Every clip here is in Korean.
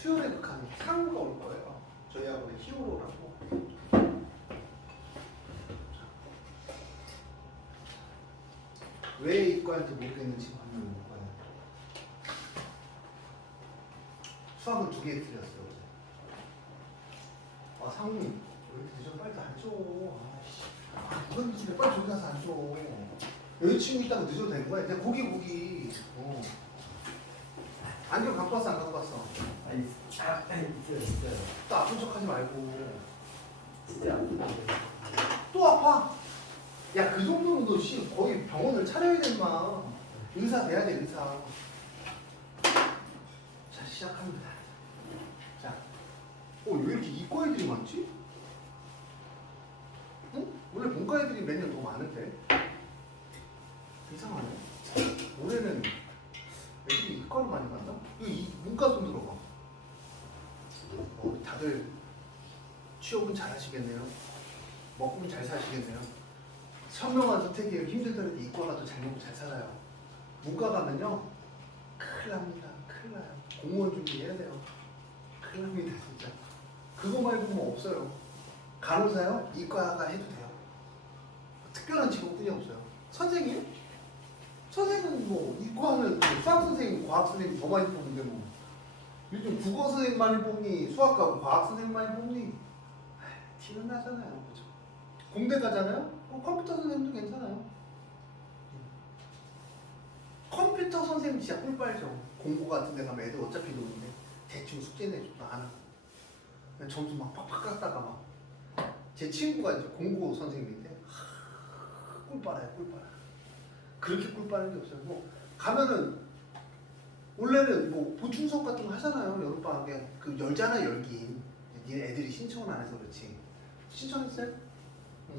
수열의 극한 상우가 올 거예요. 저희 학원에 히어로라고. 왜 이과인지 모르겠는지 반면 올 거예요. 수학은 2개 틀렸어요. 아 상우님 왜 이렇게 늦어? 빨리 앉아. 아씨. 이건 집에 빨리 저기 가서 앉아. 여자친구 있다고 늦어도 되는 거야? 내가 고기. 안경 갖고 왔어 안 갖고 왔어? 있어요. 또 아픈 척하지 말고. 진짜 아픈데. 또 아파? 야 그 정도면 너 거의 병원을 차려야 돼 마. 의사 돼야 돼 의사. 자 시작합니다. 자, 왜 이렇게 이과 애들이 많지? 응? 원래 본과 애들이 매년 더 많은데 이상하네. 올해는 애들이 이과로 많이 간다? 이 문과 좀 들어봐. 다들 취업은 잘 하시겠네요. 먹고는 잘 사시겠네요. 현명한 선택이에요. 힘들더라도 이과 가도 잘 먹고 잘 살아요. 문과 가면요 큰일 납니다. 큰일 나요. 공무원 준비해야 돼요. 큰일 납니다 진짜. 그거 말고 뭐 없어요. 간호사요? 이과가 해도 돼요. 특별한 직업군이 없어요. 선생님? 선생님은 뭐 이과는 수학 선생님, 과학 선생님 더 많이 뽑는데 뭐 요즘 국어 선생님 많이 뽑니? 수학과 과학 선생님 많이 뽑니? 티는 나잖아요. 그죠? 공대 가잖아요? 컴퓨터 선생님도 괜찮아요. 컴퓨터 선생님 진짜 꿀빨죠. 공고 같은 데 가면 애들 어차피 노는데 대충 숙제 내줘도 안 하고 점수 막 팍팍 깎다가 막 제 친구가 이제 공고 선생님인데 꿀빨아요 꿀빨아. 그렇게 꿀빨은 게 없어요. 뭐 가면은 원래는 뭐 보충 수업 같은 거 하잖아요. 여름방학에 그 열잖아 열긴. 니네 애들이 신청을 안 해서 그렇지. 신청했어요?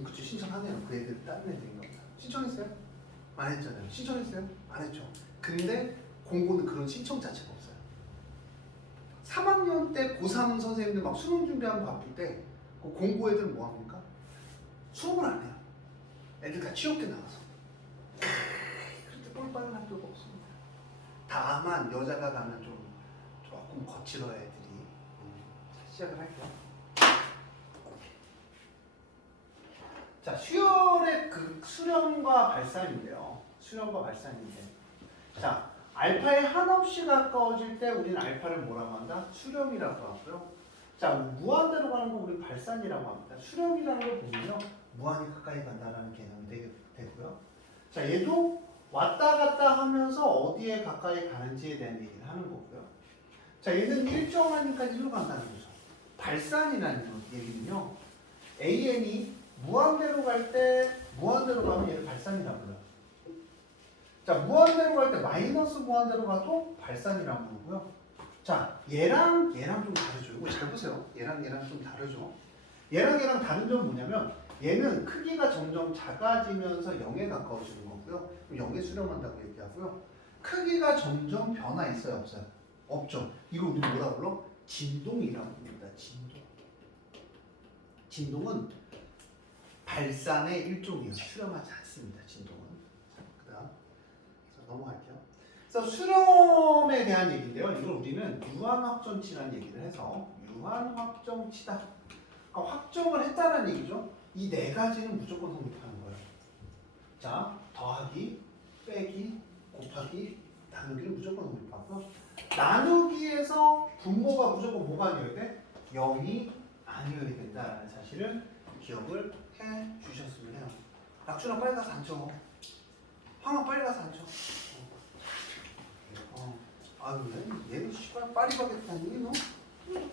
그쵸 신청하네요. 그 애들 다른 애들인가 보다. 신청했어요? 안 했잖아요. 신청했어요? 안 했죠. 근데 공고는 그런 신청 자체가 없어요. 3학년 때 고3 선생님들 막 수능 준비하면 바쁠 때 그 공고 애들은 뭐 합니까? 수업을 안 해요. 애들 다 취업계 나가서. 그렇게 꿀빨은 학교가 없습니다. 다만 여자가 가면 조금 거칠어요 애들이. 자, 시작을 할게요. 자, 수열의 그 수렴과 발산인데요. 수렴과 발산인데. 자, 알파에 한없이 가까워질 때 우리는 알파를 뭐라고 한다? 수렴이라고 하고요. 자, 무한대로 가는 거 우리 발산이라고 합니다. 수렴이라는 걸 보면요. 무한히 가까이 간다라는 개념이 되고요. 자, 얘도 왔다 갔다 하면서 어디에 가까이 가는지에 대한 얘기를 하는 거고요. 자, 얘는 일정하니까 일로 간다는 거죠. 발산이라는 얘기는요. AN이 무한대로 갈 때 무한대로 가면 얘를 발산이라고 해요. 자, 무한대로 갈 때 마이너스 무한대로 가도 발산이라고 부르고요. 자, 얘랑 좀 다르죠. 이거 잘 보세요. 얘랑 좀 다르죠. 얘랑 다른 점은 뭐냐면 얘는 크기가 점점 작아지면서 0에 가까워지는 거고요. 0에 수렴한다고 얘기하고요. 크기가 점점 변화 있어요, 없어요? 없죠. 이걸 우리 뭐라 불러? 진동이라고 부릅니다. 진동은 발산의 일종이에요. 수렴하지 않습니다. 진동은. 자, 그다음 넘어갈게요. 그래서 수렴에 대한 얘기인데요. 이걸 우리는 유한확정치라는 얘기를 해서 유한확정치다. 그러니까 확정을 했다는 얘기죠. 이 네 가지는 무조건 성립하는 거예요. 자, 더하기, 빼기, 곱하기, 나누기를 무조건 성립하고 나누기에서 분모가 무조건 뭐가 아니어야 돼? 0이 아니어야 된다는 사실을 기억을 해 주셨으면 해요. 낙준아 빨리 가서 앉아. 황아 빨리 가서 앉아. 아유 얘는 씨발 파리바게트 아니니 너? 응?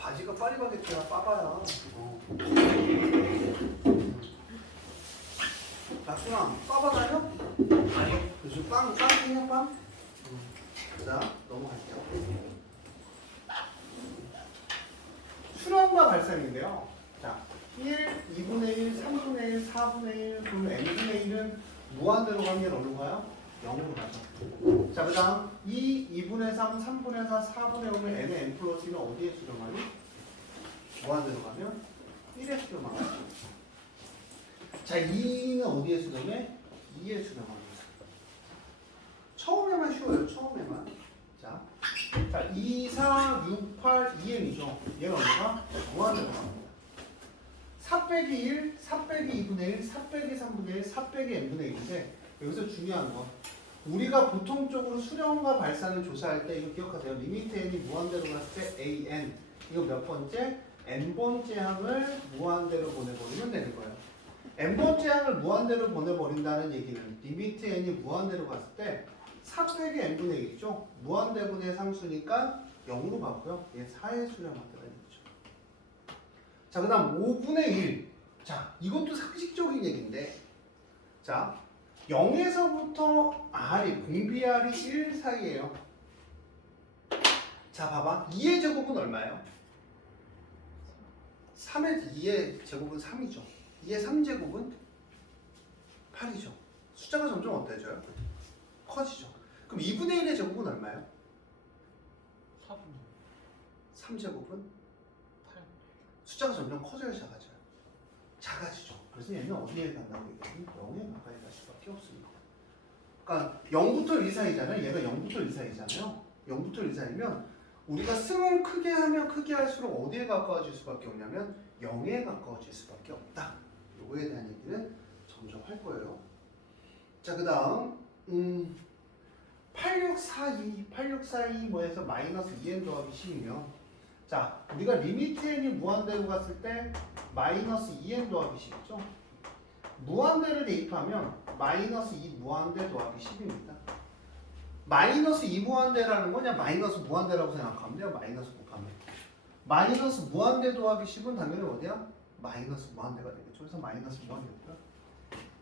바지가 파리바게트야 빠바야. 낙준아 빠바 다녀? 아니. 그죠 빵 땡겨 빵? 자 넘어갈게요. 수렴과 발산인데요. 자 1, 2분의 1, 3분의 1, 4분의 1, 그러면 n분의 1은 무한대로 가면 어디로 가요? 0으로 가죠. 자, 그 다음 2분의 3, 3분의 4, 4분의 5는 n의 n 플러스 1은 어디에 수렴하니? 무한대로 가면 1에 수렴하죠. 자, 2는 어디에 수렴해? 2에 수렴합니다. 처음에만 쉬워요. 처음에만. 자, 자, 2, 4, 6, 8, 2n이죠. 얘는 얼마가? 무한대로 갑니다. 4 빼기 1, 4 빼기 2분의 1, 4 빼기 3분의 1, 4 빼기 n분의 1인데 여기서 중요한 건 우리가 보통적으로 수렴과 발산을 조사할 때 이거 기억하세요. 리미트 n이 무한대로 갔을 때 an 이거 몇 번째? n번째 항을 무한대로 보내버리면 되는 거예요. n번째 항을 무한대로 보내버린다는 얘기는 리미트 n이 무한대로 갔을 때 4 빼기 n분의 1이죠. 무한대분의 상수니까 0으로 가고요. 얘 4의 수렴한다는 얘기죠. 자, 그 다음 5분의 1. 자, 이것도 상식적인 얘기인데 자, 0에서부터 R이 공비R이 1 사이에요. 자, 봐봐. 2의 제곱은 얼마예요? 3의 2의 제곱은 3이죠. 2의 3제곱은 8이죠. 숫자가 점점 어때져요? 커지죠. 그럼 2분의 1의 제곱은 얼마예요? 3제곱은 8. 숫자가 점점 커져요, 작아져요? 작아지죠. 그래서 얘는 어디에 간다고 얘기하면 0에 가까이 갈 수밖에 없습니다. 그러니까 0부터 1 사이잖아요. 얘가 0부터 1 사이잖아요. 0부터 1 사이면 우리가 승을 크게 하면 크게 할수록 어디에 가까워질 수밖에 없냐면 0에 가까워질 수밖에 없다. 요거에 대한 얘기는 점점 할 거예요. 자, 그 다음 8642 뭐해서 마이너스 2n 더하기 10이면 자, 우리가 리미트 n이 무한대로 갔을 때 마이너스 2n 더하기 10이죠. 무한대를 대입하면 마이너스 2 무한대 더하기 10입니다. 마이너스 2 무한대라는 거냐 마이너스 무한대라고 생각하면 돼요. 마이너스 곱하면 마이너스 무한대 더하기 10은 당연히 어디야? 마이너스 무한대가 되겠죠. 그래서 마이너스 무한대고요.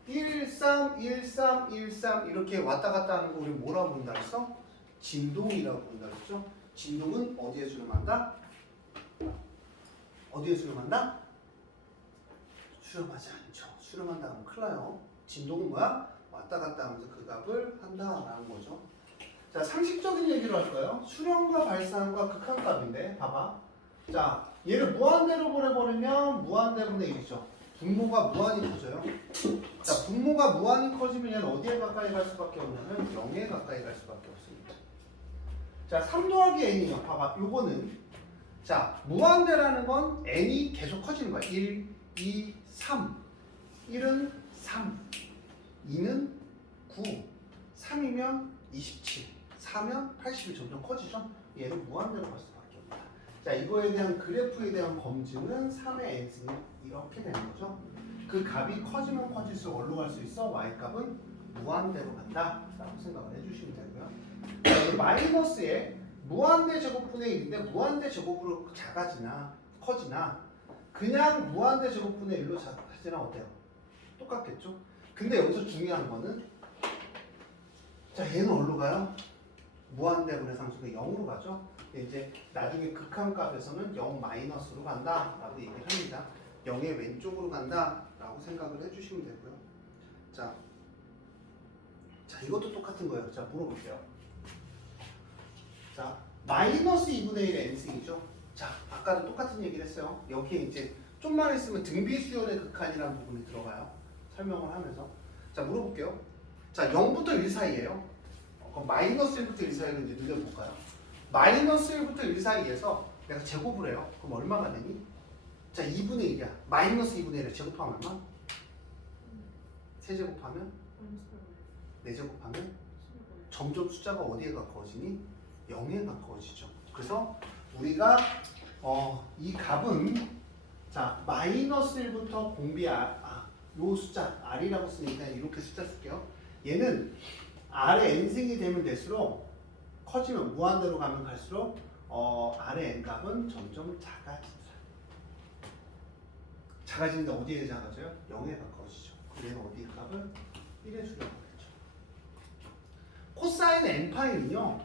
1, 3, 1, 3, 1, 3 이렇게 왔다 갔다 하는 거 우리 뭐라고 부른다 했어? 진동이라고 부른다 했죠. 진동은 어디에 수렴한다? 어디에 수렴한다? 수렴하지 않죠. 수렴한다 하면 큰일 나요. 진동은 뭐야? 왔다 갔다 하면서 그 값을 한다라는 거죠. 자, 상식적인 얘기로 할까요? 수렴과 발산과 극한값인데 봐봐. 자, 얘를 무한대로 보내버리면 무한대분의 1이죠. 분모가 무한히 커져요. 자, 분모가 무한히 커지면 얘는 어디에 가까이 갈 수밖에 없냐면 0에 가까이 갈 수밖에 없습니다. 자, 3 더하기 n이요. 봐봐. 요거는 자, 무한대라는 건 n이 계속 커지는 거야. 1, 2, 3. 1은 3, 2는 9, 3이면 27, 4면 80이 점점 커지죠? 얘는 무한대로 갈 수밖에 없다. 자, 이거에 대한 그래프에 대한 검증은 3의 n승이 이렇게 되는 거죠. 그 값이 커지면 커질수록 어디로 갈 수 있어? y값은 무한대로 간다 라고 생각을 해주시면 되고요. 자, 마이너스에 무한대 제곱분의 1인데 무한대 제곱으로 작아지나 커지나 그냥 무한대 제곱분의 1로 작아지나 어때요? 똑같겠죠? 근데 여기서 중요한 거는 자, 얘는 어디로 가요? 무한대분의 상수가 0으로 가죠? 이제 나중에 극한값에서는 0 마이너스로 간다 라고 얘기를 합니다. 0의 왼쪽으로 간다 라고 생각을 해주시면 되고요. 자, 이것도 똑같은 거예요. 자, 물어볼게요. 자, 마이너스 2분의 1의 n승이죠? 자, 아까도 똑같은 얘기를 했어요. 여기에 이제 좀만 있으면 등비수열의 극한이라는 부분이 들어가요. 설명을 하면서. 자, 물어볼게요. 자, 0부터 1 사이에요. 그럼 마이너스 1부터 1 사이를 이제 늘려볼까요? 마이너스 1부터 1 사이에서 내가 제곱을 해요. 그럼 얼마가 되니? 자, 2분의 1이야. 마이너스 2분의 1을 제곱하면 얼마? 세제곱하면? 4제곱하면? 점점 숫자가 어디에 가까워지니? 0에 가까워지죠. 그래서 우리가 이 값은 자, 마이너스 1부터 공비 요 숫자 r이라고 쓰니까 이렇게 숫자 쓸게요. 얘는 r의 n승이 되면 될수록 커지면 무한대로 가면 갈수록 r의 n값은 점점 작아진다. 작아지는데 어디에 작아져요? 0에 가까워지죠. 그래서 어디 값은 1에 수렴하겠죠. 코사인 n파이는요.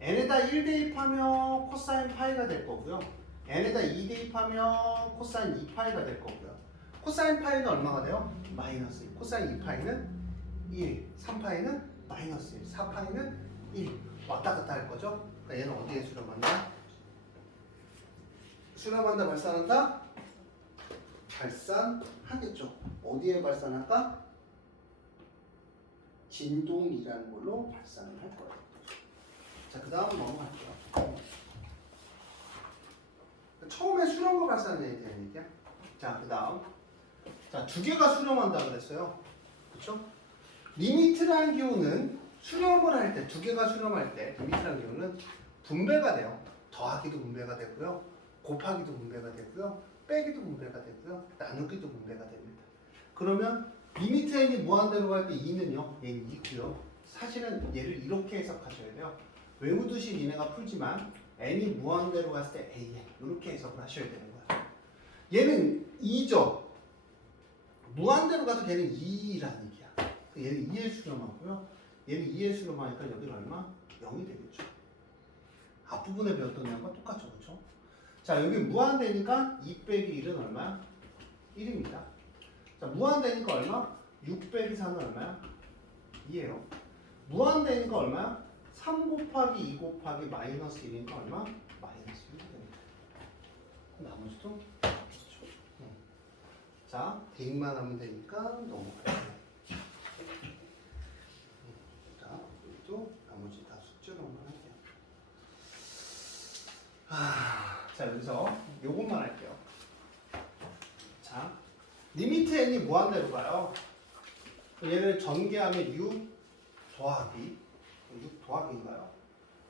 n에다 1 대입하면 코사인 파이가 될 거고요. n에다 2 대입하면 코사인 2파이가 될 거고요. 코사인 파이는 얼마가 돼요? 마이너스 1. 코사인 2파이는 1. 3파이는 마이너스 1. 4파이는 1. 왔다 갔다 할 거죠? 그러니까 얘는 어디에 수렴한다? 수렴한다, 발산한다? 발산하겠죠. 어디에 발산할까? 진동이라는 걸로 발산을 할 거예요. 자, 그 다음 넘어갈게요. 처음에 수렴과 발산에 대한 얘기야. 자, 그 다음. 자, 두 개가 수렴한다 그랬어요. 그쵸? 리미트라는 기호는 수렴을 할 때, 두 개가 수렴할 때, 리미트라는 기호는 분배가 돼요. 더하기도 분배가 되고요. 곱하기도 분배가 되고요. 빼기도 분배가 되고요. 나누기도 분배가 됩니다. 그러면 리미트 n이 무한대로 갈 때 2는요. 얘는 2고요. 사실은 얘를 이렇게 해석하셔야 돼요. 외우듯이 니네가 풀지만 n이 무한대로 갔을 때 an 이렇게 해석을 하셔야 되는 거야. 얘는 2죠. 무한대로 가도 걔는 2라는 얘기야. 얘는 2에 수렴하고요. 얘는 2에 수렴하니까 여기는 얼마? 0이 되겠죠. 앞부분에 배웠던 내용과 똑같죠. 그렇죠? 자, 여기 무한대니까 2 빼기 1은 얼마야? 1입니다. 자, 무한대니까 얼마? 6 빼기 4는 얼마야? 2예요. 무한대니까 얼마야? 3 곱하기 2 곱하기 마이너스 1이니까 얼마? 마이너스 1이 됩니다. 나머지도 그렇죠. 자, 대입만 하면 되니까 넘어가요. 자, 여기도 나머지 다 숙제로만 할게요. 자, 여기서 요것만 할게요. 자, 리미트 n이 무한대로 가요. 얘를 전개하면 6 더하기 6 더하기인가요?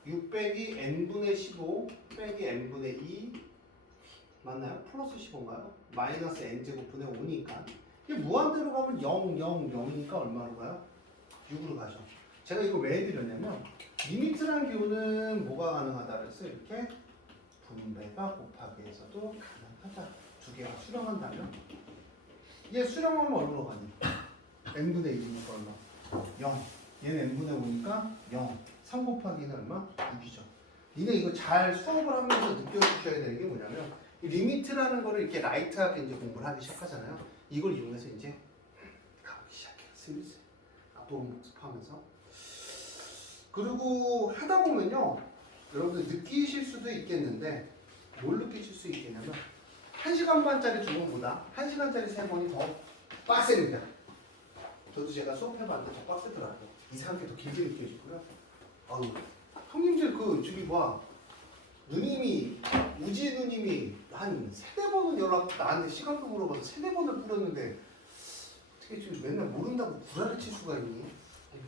6 빼기 n분의 15 빼기 n분의 2 맞나요? 플러스 15인가요? 마이너스 n제곱분의 5니까 이게 무한대로 가면 0, 0, 0이니까 얼마로 가요? 6으로 가죠. 제가 이거 왜 해드렸냐면 리미트라는 기호는 뭐가 가능하다 그랬어요? 이렇게 분배가 곱하기에서도 가능하다. 두 개가 수렴한다면 얘 수렴하면 얼마로 가니? n분의 1이니까 얼마? 0. 얘는 n분의 5니까 0. 3 곱하기는 얼마? 6이죠. 니네 이거 잘 수업을 하면서 느껴주셔야 되는 게 뭐냐면 이 리미트라는 거를 이렇게 라이트하게 이제 공부를 하기 시작하잖아요. 이걸 이용해서 이제 가기 시작해요. 슬슬. 앞부분 복습하면서. 그리고 하다 보면요. 여러분들 느끼실 수도 있겠는데 뭘 느끼실 수 있겠냐면 1시간 반짜리 두 번보다 1시간짜리 세 번이 더 빡셉니다. 저도 제가 수업해봤는데 더 빡세더라고요. 이상하게 더 길게 느껴지고요. 아유, 형님들 저기 누님이 우지 누님이 한 3-4번은 나한테 시간도 물어봐서 3-4번을 풀었는데 어떻게 지금 맨날 모른다고 구라를 칠 수가 있니?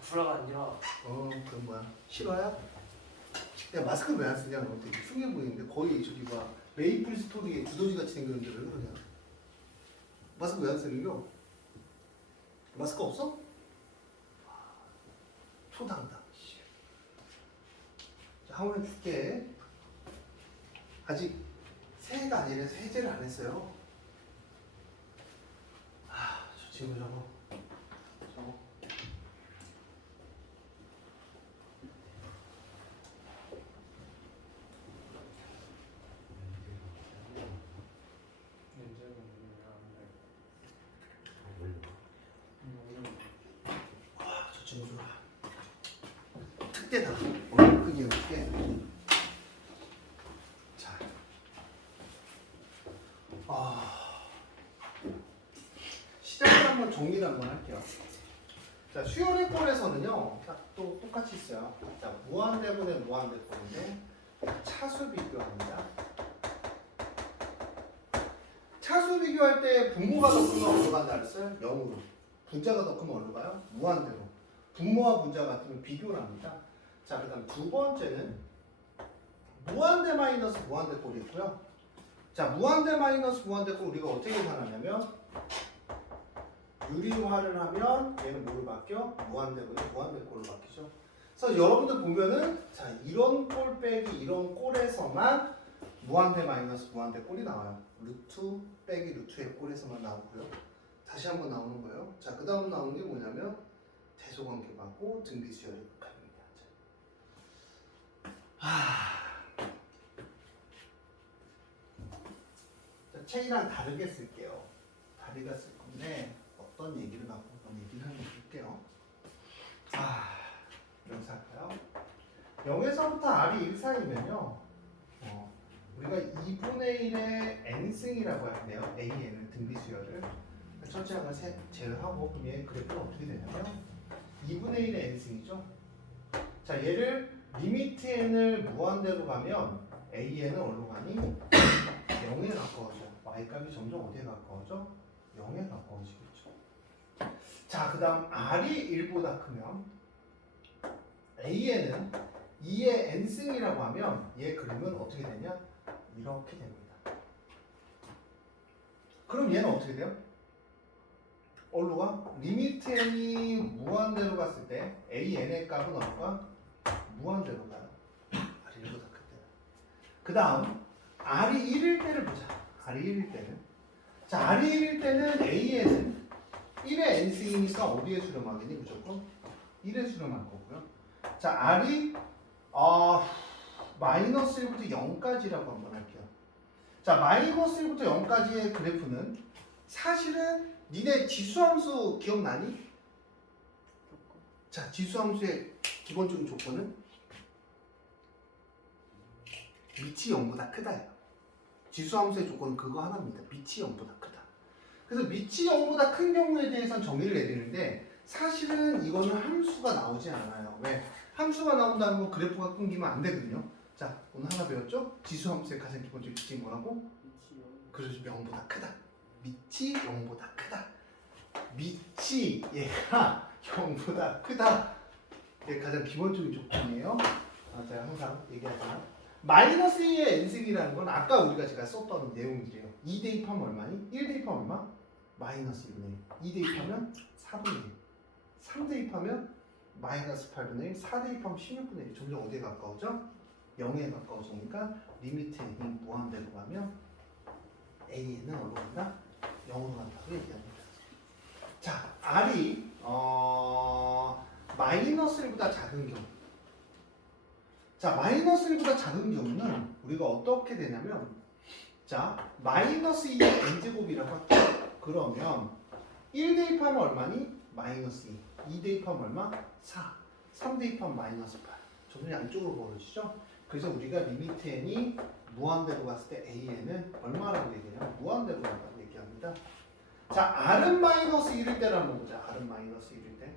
구라가 아니라 그럼 뭐야? 실화야? 야, 마스크 왜 안 쓰냐? 너 되게 흉해 보이는데 거의 저기 메이플 스토리에 두더지같이 생겼는데 왜 그러냐? 마스크 왜 안 쓰는 거? 마스크 없어? 초당당. 자, 한번 줄게. 아직 새해가 아니라서 해제를 안 했어요. 저 친구 저거. 저 친구 좋아. 특대다. 크게 볼게. 자. 시작을 한번 정리를 한번 할게요. 자, 수열의 꼴에서는요, 딱 또 똑같이 있어요. 자, 무한대분의 무한대꼴인데 차수 비교합니다. 차수 비교할 때 분모가 더 크면 어디로 간다 그랬어요? 0으로. 분자가 더 크면 어디로 가요? 무한대로. 분모와 분자 같으면 비교를 합니다. 자, 그 다음 두 번째는 무한대 마이너스 무한대꼴이 있고요. 자, 무한대 마이너스 무한대꼴 우리가 어떻게 계산하냐면 유리화를 하면 얘는 뭐로 바뀌어? 무한대분의 무한대꼴로 바뀌죠. 그래서 여러분들 보면은 자, 이런 꼴 빼기 이런 꼴에서만 무한대 마이너스 무한대꼴이 나와요. 루트 빼기 루트의 꼴에서만 나오고요. 다시 한번 나오는 거예요. 자, 그 다음 나오는 게 뭐냐면 대소관계 받고 등비수열의 극합입니다. 자, 책이랑 다르게 쓸게요. 다르게 쓸 건데 어떤 얘기를 갖고 어떤 얘기를 한번 볼게요. 여기서 할까요? 0에서부터 R이 1 사이면요. 우리가 2분의 1의 n승이라고 할때요. AN을 등비수열을 첫째 항을 제외하고 그럼 얘 그래프는 어떻게 되냐면 2분의 1의 n승이죠. 자, 얘를 리미트 n을 무한대로 가면 AN은 어디로 가니? 0에 가까워져요. y값이 점점 어디에 가까워져? 0에 가까워지겠죠. 자, 그 다음 r이 1보다 크면 a에는 2의 n승이라고 하면 얘 그림은 어떻게 되냐? 이렇게 됩니다. 그럼 얘는 어떻게 돼요? 어디로 가? 리미트 n이 무한대로 갔을 때 a n의 값은 어디로 가? 무한대로 가요. r이 1보다 클 때는. 그 다음 r이 1일 때를 보자. r이 1일 때는. 자, r이 1일 때는 a에는 1의 n승이니까 어디에 수렴하겠니? 무조건 1에 수렴할 거고요. 자, r이 마이너스 1부터 0까지라고 한번 할게요. 자, 마이너스 1부터 0까지의 그래프는 사실은 니네 지수함수 기억나니? 자, 지수함수의 기본적인 조건은 밑이 0보다 크다예요. 지수함수의 조건은 그거 하나입니다. 밑이 0보다 크다. 그래서 밑이 0보다 큰 경우에 대해서는 정의를 내리는데 사실은 이거는 함수가 나오지 않아요. 왜? 함수가 나온다는 건 그래프가 끊기면 안 되거든요. 자, 오늘 하나 배웠죠? 지수함수의 가장 기본적인 특징이 뭐라고? 그래서 0보다 크다. 밑이 0보다 크다. 밑이 얘가 0보다 크다. 이게 가장 기본적인 조건이에요. 제가 항상 얘기하잖아요. 마이너스 2의 n승이라는 건 아까 우리가 제가 썼던 내용들이에요. 2 대입하면 얼마니? 1 대입하면 얼마? 마이너스 2분의 1. 2 대입하면 4분의 1. 3 대입하면 마이너스 8분의 1. 4 대입하면 16분의 1. 점점 어디에 가까워져? 0에 가까워지니까 리미트 n이 무한대로 가면 a는 어디로 간다? 0으로 간다고 얘기합니다. 자, r이 마이너스 1보다 작은 경우. 자, 마이너스 1보다 작은 경우는 우리가 어떻게 되냐면 자, 마이너스 2의 n제곱이라고 할게요. 그러면 1 대입하면 얼마니? 마이너스 2. 2 대입하면 얼마? 4. 3 대입하면 마이너스 8. 점점 양쪽으로 벌어지죠? 그래서 우리가 리미트 n이 무한대로 갔을 때 an은 얼마라고 얘기해요? 무한대로 간다고 얘기합니다. 자, r은 마이너스 1일 때를 한번 보자. r은 마이너스 1일 때.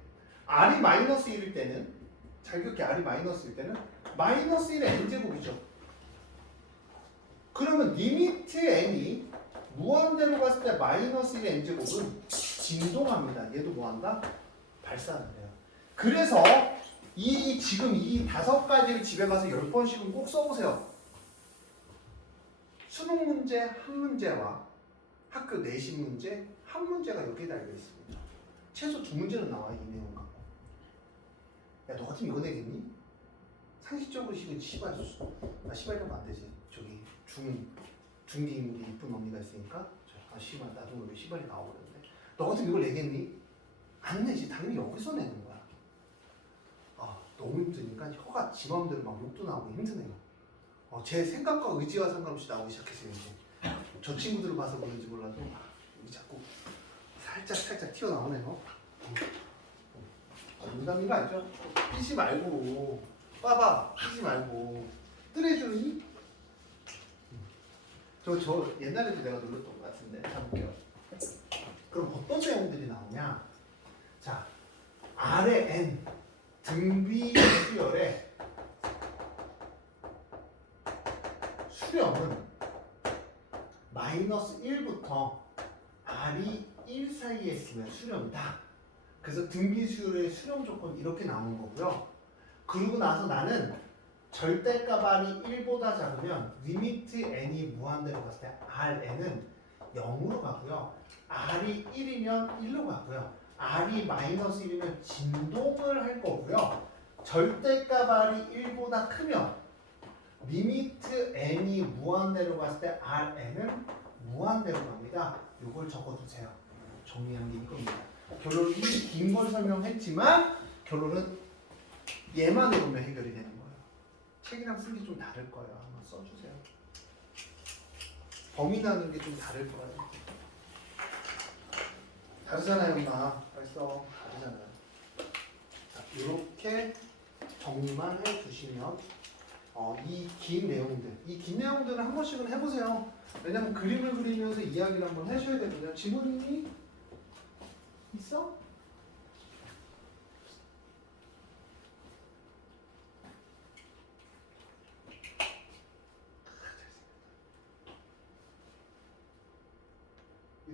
r이 마이너스 1일 때는 잘 기억해. r이 마이너스 1일 때는 마이너스 1의 n제곱이죠. 그러면 리미트 n이 무한대로 갔을 때 마이너스 1의 n제곱은 진동합니다. 얘도 뭐한다? 발산한대요. 그래서 지금 이 5가지를 집에 가서 10번씩은 꼭 써보세요. 수능 문제 한 문제와 학교 내신 문제 한 문제가 여기에 달려 있습니다. 최소 2문제는 나와요. 이 내용 갖고. 야, 너 같으면 이거 내겠니? 상식적으로 식은 시발 이러면 안 되지. 저기 중기 인물이 이쁜 언니가 있으니까 시발 나도 모르게 시발이 나오거든요. 너 같으면 이걸 내겠니? 안 내지. 당연히 여기서 내는 거야. 너무 힘드니까 혀가 지 맘대로 막 욕도 나오고 힘드네요. 제 생각과 의지와 상관없이 나오기 시작했어요. 이제 저 친구들을 봐서 그런지 몰라도 자꾸 살짝 튀어나오네요. 농담인 거 알죠? 삐지 말고 빠봐. 삐지 말고 뜨레주니? 저 옛날에도 내가 놀렸던 것 같은데 한번 볼게요. 그럼 어떤 내용들이 나오냐? 자, R의 N 등비 수열의 수렴은 마이너스 1부터 R이 1 사이에 있으면 수렴이다. 그래서 등비 수열의 수렴 조건 이렇게 나오는 거고요. 그러고 나서 나는 절대값 R이 1보다 작으면 리미트 n이 무한대로 갔을 때 Rn은 0으로 가고요. R이 1이면 1로 가고요. R이 마이너스 1이면 진동을 할 거고요. 절대값 R이 1보다 크면 리미트 n이 무한대로 갔을 때 Rn은 무한대로 갑니다. 이걸 적어두세요. 정리한 게 이겁니다. 결론이 긴 걸 설명했지만 결론은 얘만 해보면 해결이 되는 거예요. 책이랑 쓴 게 좀 다를 거예요. 한번 써주세요. 범위 나는 게 좀 다를 거예요. 다르잖아요, 엄마. 벌써 다르잖아요. 자, 이렇게 정리만 해주시면 이 긴 내용들은 한 번씩은 해보세요. 왜냐면 그림을 그리면서 이야기를 한번 해줘야 되거든요. 지문이 있어?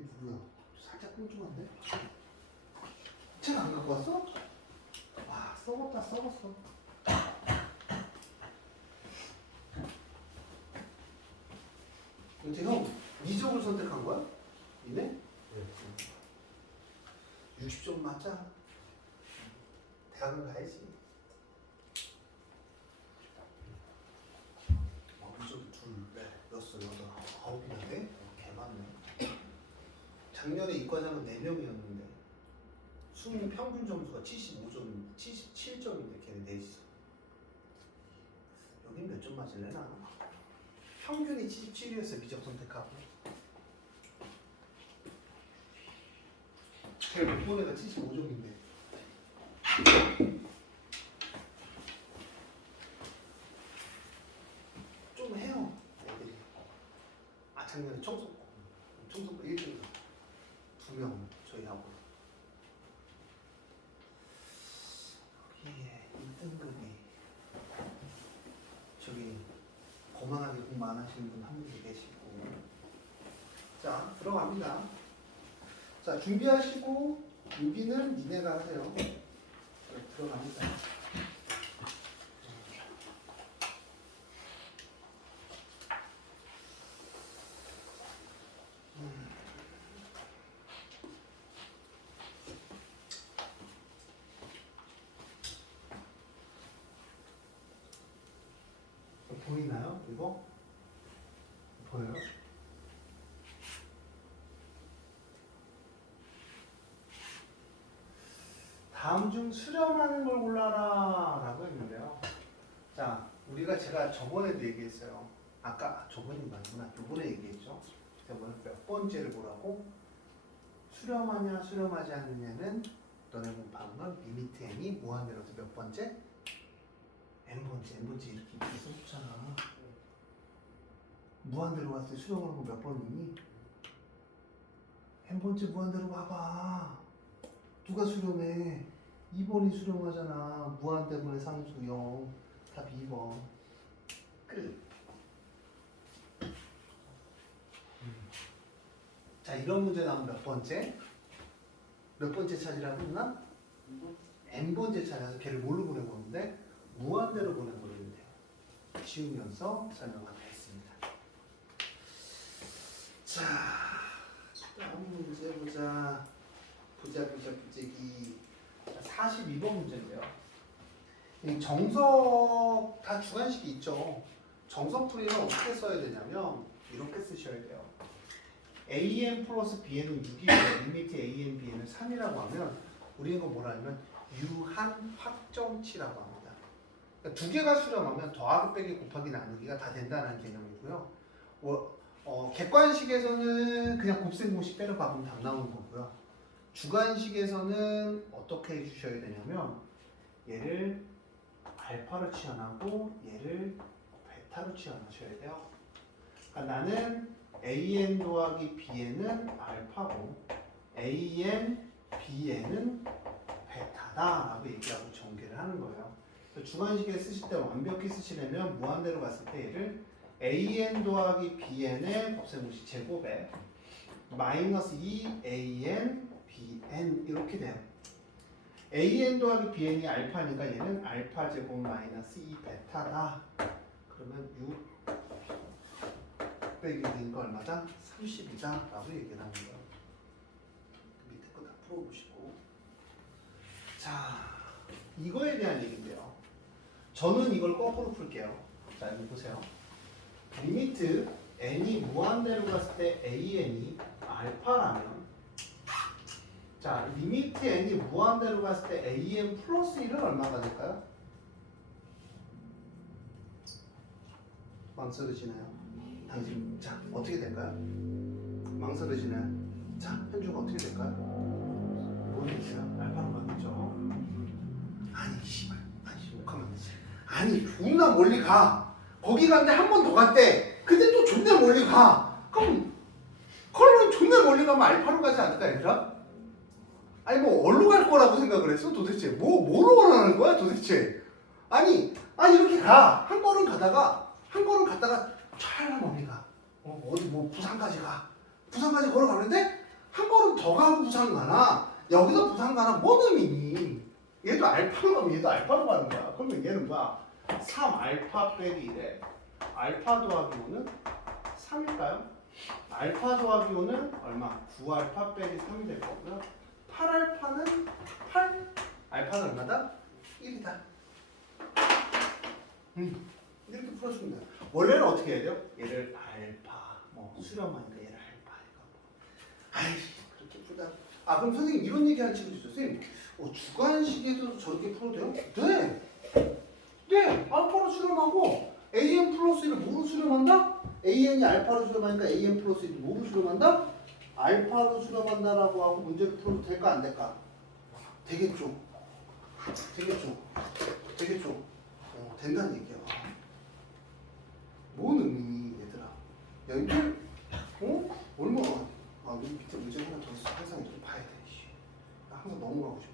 이게 누구야? 살짝 뚱뚱한데? 책 안 갖고 왔어? 와, 썩었다, 썩었어. 근데 형, 미적을 선택한 거야? 이네? 네. 60점 맞자. 대학은 가야지. 미적이 둘, 넷, 여섯, 여덟, 아홉이나 개 많네. 작년에 이과장은 4명이었는데 수능 평균 점수가 75점, 77점인데 걔네 넷이서. 여긴 몇 점 맞을래나? 평균이 77이었어 미적 선택하고. 제일 못 본 애가 75점인데. 좀 해요 애들이. 아 작년에 청소고 1등 2명 저희하고. 예, 1등급이 저기 거만하게 공부 안 하시는 분 한 분 계시고. 자 들어갑니다. 자 준비하시고 여기는 니네가 하세요. 들어갑니다. 보이나요? 이거? 보여요? 다음 중 수렴하는 걸 골라라 라고 했는데요. 자, 우리가 제가 저번에도 얘기했어요. 아까 저번이 맞구나. 요번에 얘기했죠. 저번에 몇 번째를 보라고? 수렴하냐 수렴하지 않느냐는 너네 공부한 건 리미트 n이 무한대로서 몇 번째? n번째 이렇게 써줬잖아. 무한대로 갔을 때 수렴하는 거 몇 번이니? n번째 무한대로 봐봐. 누가 수렴해? 2번이 수렴하잖아. 무한대분의 상수 0. 답 2번. 끝. 자, 이런 문제 나오면 몇 번째? 몇 번째 찾으라고 했나? n번째 찾아서 걔를 뭘로 보내보는데? 무한대로 보내버리면 돼요. 지우면서 설명을 했습니다. 자, 다음 문제 보자. 보자기. 42번 문제인데요. 이 정석 다 주관식이 있죠. 정석 풀이는 어떻게 써야 되냐면 이렇게 쓰셔야 돼요. an 플러스 bn은 6이고 리미트 an, bn은 3이라고 하면 우리는 이거 뭐라 하냐면 유한 확정치라고 합니다. 그러니까 두 개가 수렴하면 더하기 빼기 곱하기 나누기가 다 된다는 개념이고요. 객관식에서는 그냥 곱셈 공식 때려 박으면 답 나오는 거고요. 주관식에서는 어떻게 해주셔야 되냐면 얘를 알파로 치환하고 얘를 베타로 치환하셔야 돼요. 그러니까 나는 an 더하기 bn은 알파고 an, bn은 베타다 라고 얘기하고 전개를 하는 거예요. 주관식에 쓰실 때 완벽히 쓰시려면 무한대로 갔을 때 얘를 an 더하기 bn의 곱셈공식 제곱에 마이너스 2an bn 이렇게 돼요. an 더하기 bn이 알파니까 얘는 알파 제곱 마이너스 2 베타다. 그러면 6 빼기 된거 얼마다? 30이다 라고 얘기를 하는 거예요. 밑에 거 다 풀어보시고. 자, 이거에 대한 얘기인데요. 저는 이걸 거꾸로 풀게요. 자, 이거 보세요. 리미트 n이 무한대로 갔을 때 an이 알파라면, 자, 리미트 n이 무한대로 갔을 때 an 플러스 1은 얼마가 될까요? 망설여지나요? 당신, 자, 어떻게 될까요? 망설여지나요? 자, 현주가 어떻게 될까요? 모르겠어요. 알파로 가겠죠. 아니, 씨발. 아니, 욕하면 안 되지. 아니, 존나 멀리 가. 거기 갔는데 한 번 더 갔대. 근데 또 존나 멀리 가. 그럼 존나 멀리 가면 알파로 가지 않을까, 얘들아? 아니, 뭐, 어디로 갈 거라고 생각을 했어, 도대체? 뭐로 원하는 거야, 도대체? 아니, 이렇게 가. 한 걸음 갔다가, 촤라 멀리 가. 어디, 부산까지 가. 부산까지 걸어가는데, 한 걸음 더 가고 부산가나 여기서 부산가나 뭔 의미니? 얘도 알파로 가면 얘도 알파로 가는 거야. 그러면 얘는 뭐야? 3알파 빼기 1에 알파 더하기 5는 3일까요? 알파 더하기 5는 얼마? 9알파 빼기 3이 될 거고요. 8알파는 8? 알파는 얼마다? 1이다. 이렇게 풀어주면 돼요. 원래는 어떻게 해야 돼요? 얘를 알파, 뭐 수렴하니까 얘를 알파 이거. 아이씨 그렇게 풀다. 아 그럼 선생님 이런 얘기 하는 친구도 있어요. 선생님 주관식에서도 저렇게 풀어도 돼요? 네. 네. 알파로 수렴하고 an 플러스 1을 뭐로 수렴한다? an이 알파로 수렴하니까 an 플러스 1을 뭐로 수렴한다? 알파로 수렴한다라고 하고 문제를 풀어도 될까 안 될까? 되겠죠. 되겠죠. 되겠죠. 된다는 얘기야. 뭔 의미니 얘들아? 야 이거 얼마? 여기 밑에 문제 하나 더 있어. 항상 이렇게 봐야 돼. 나 항상 넘어가고 싶어.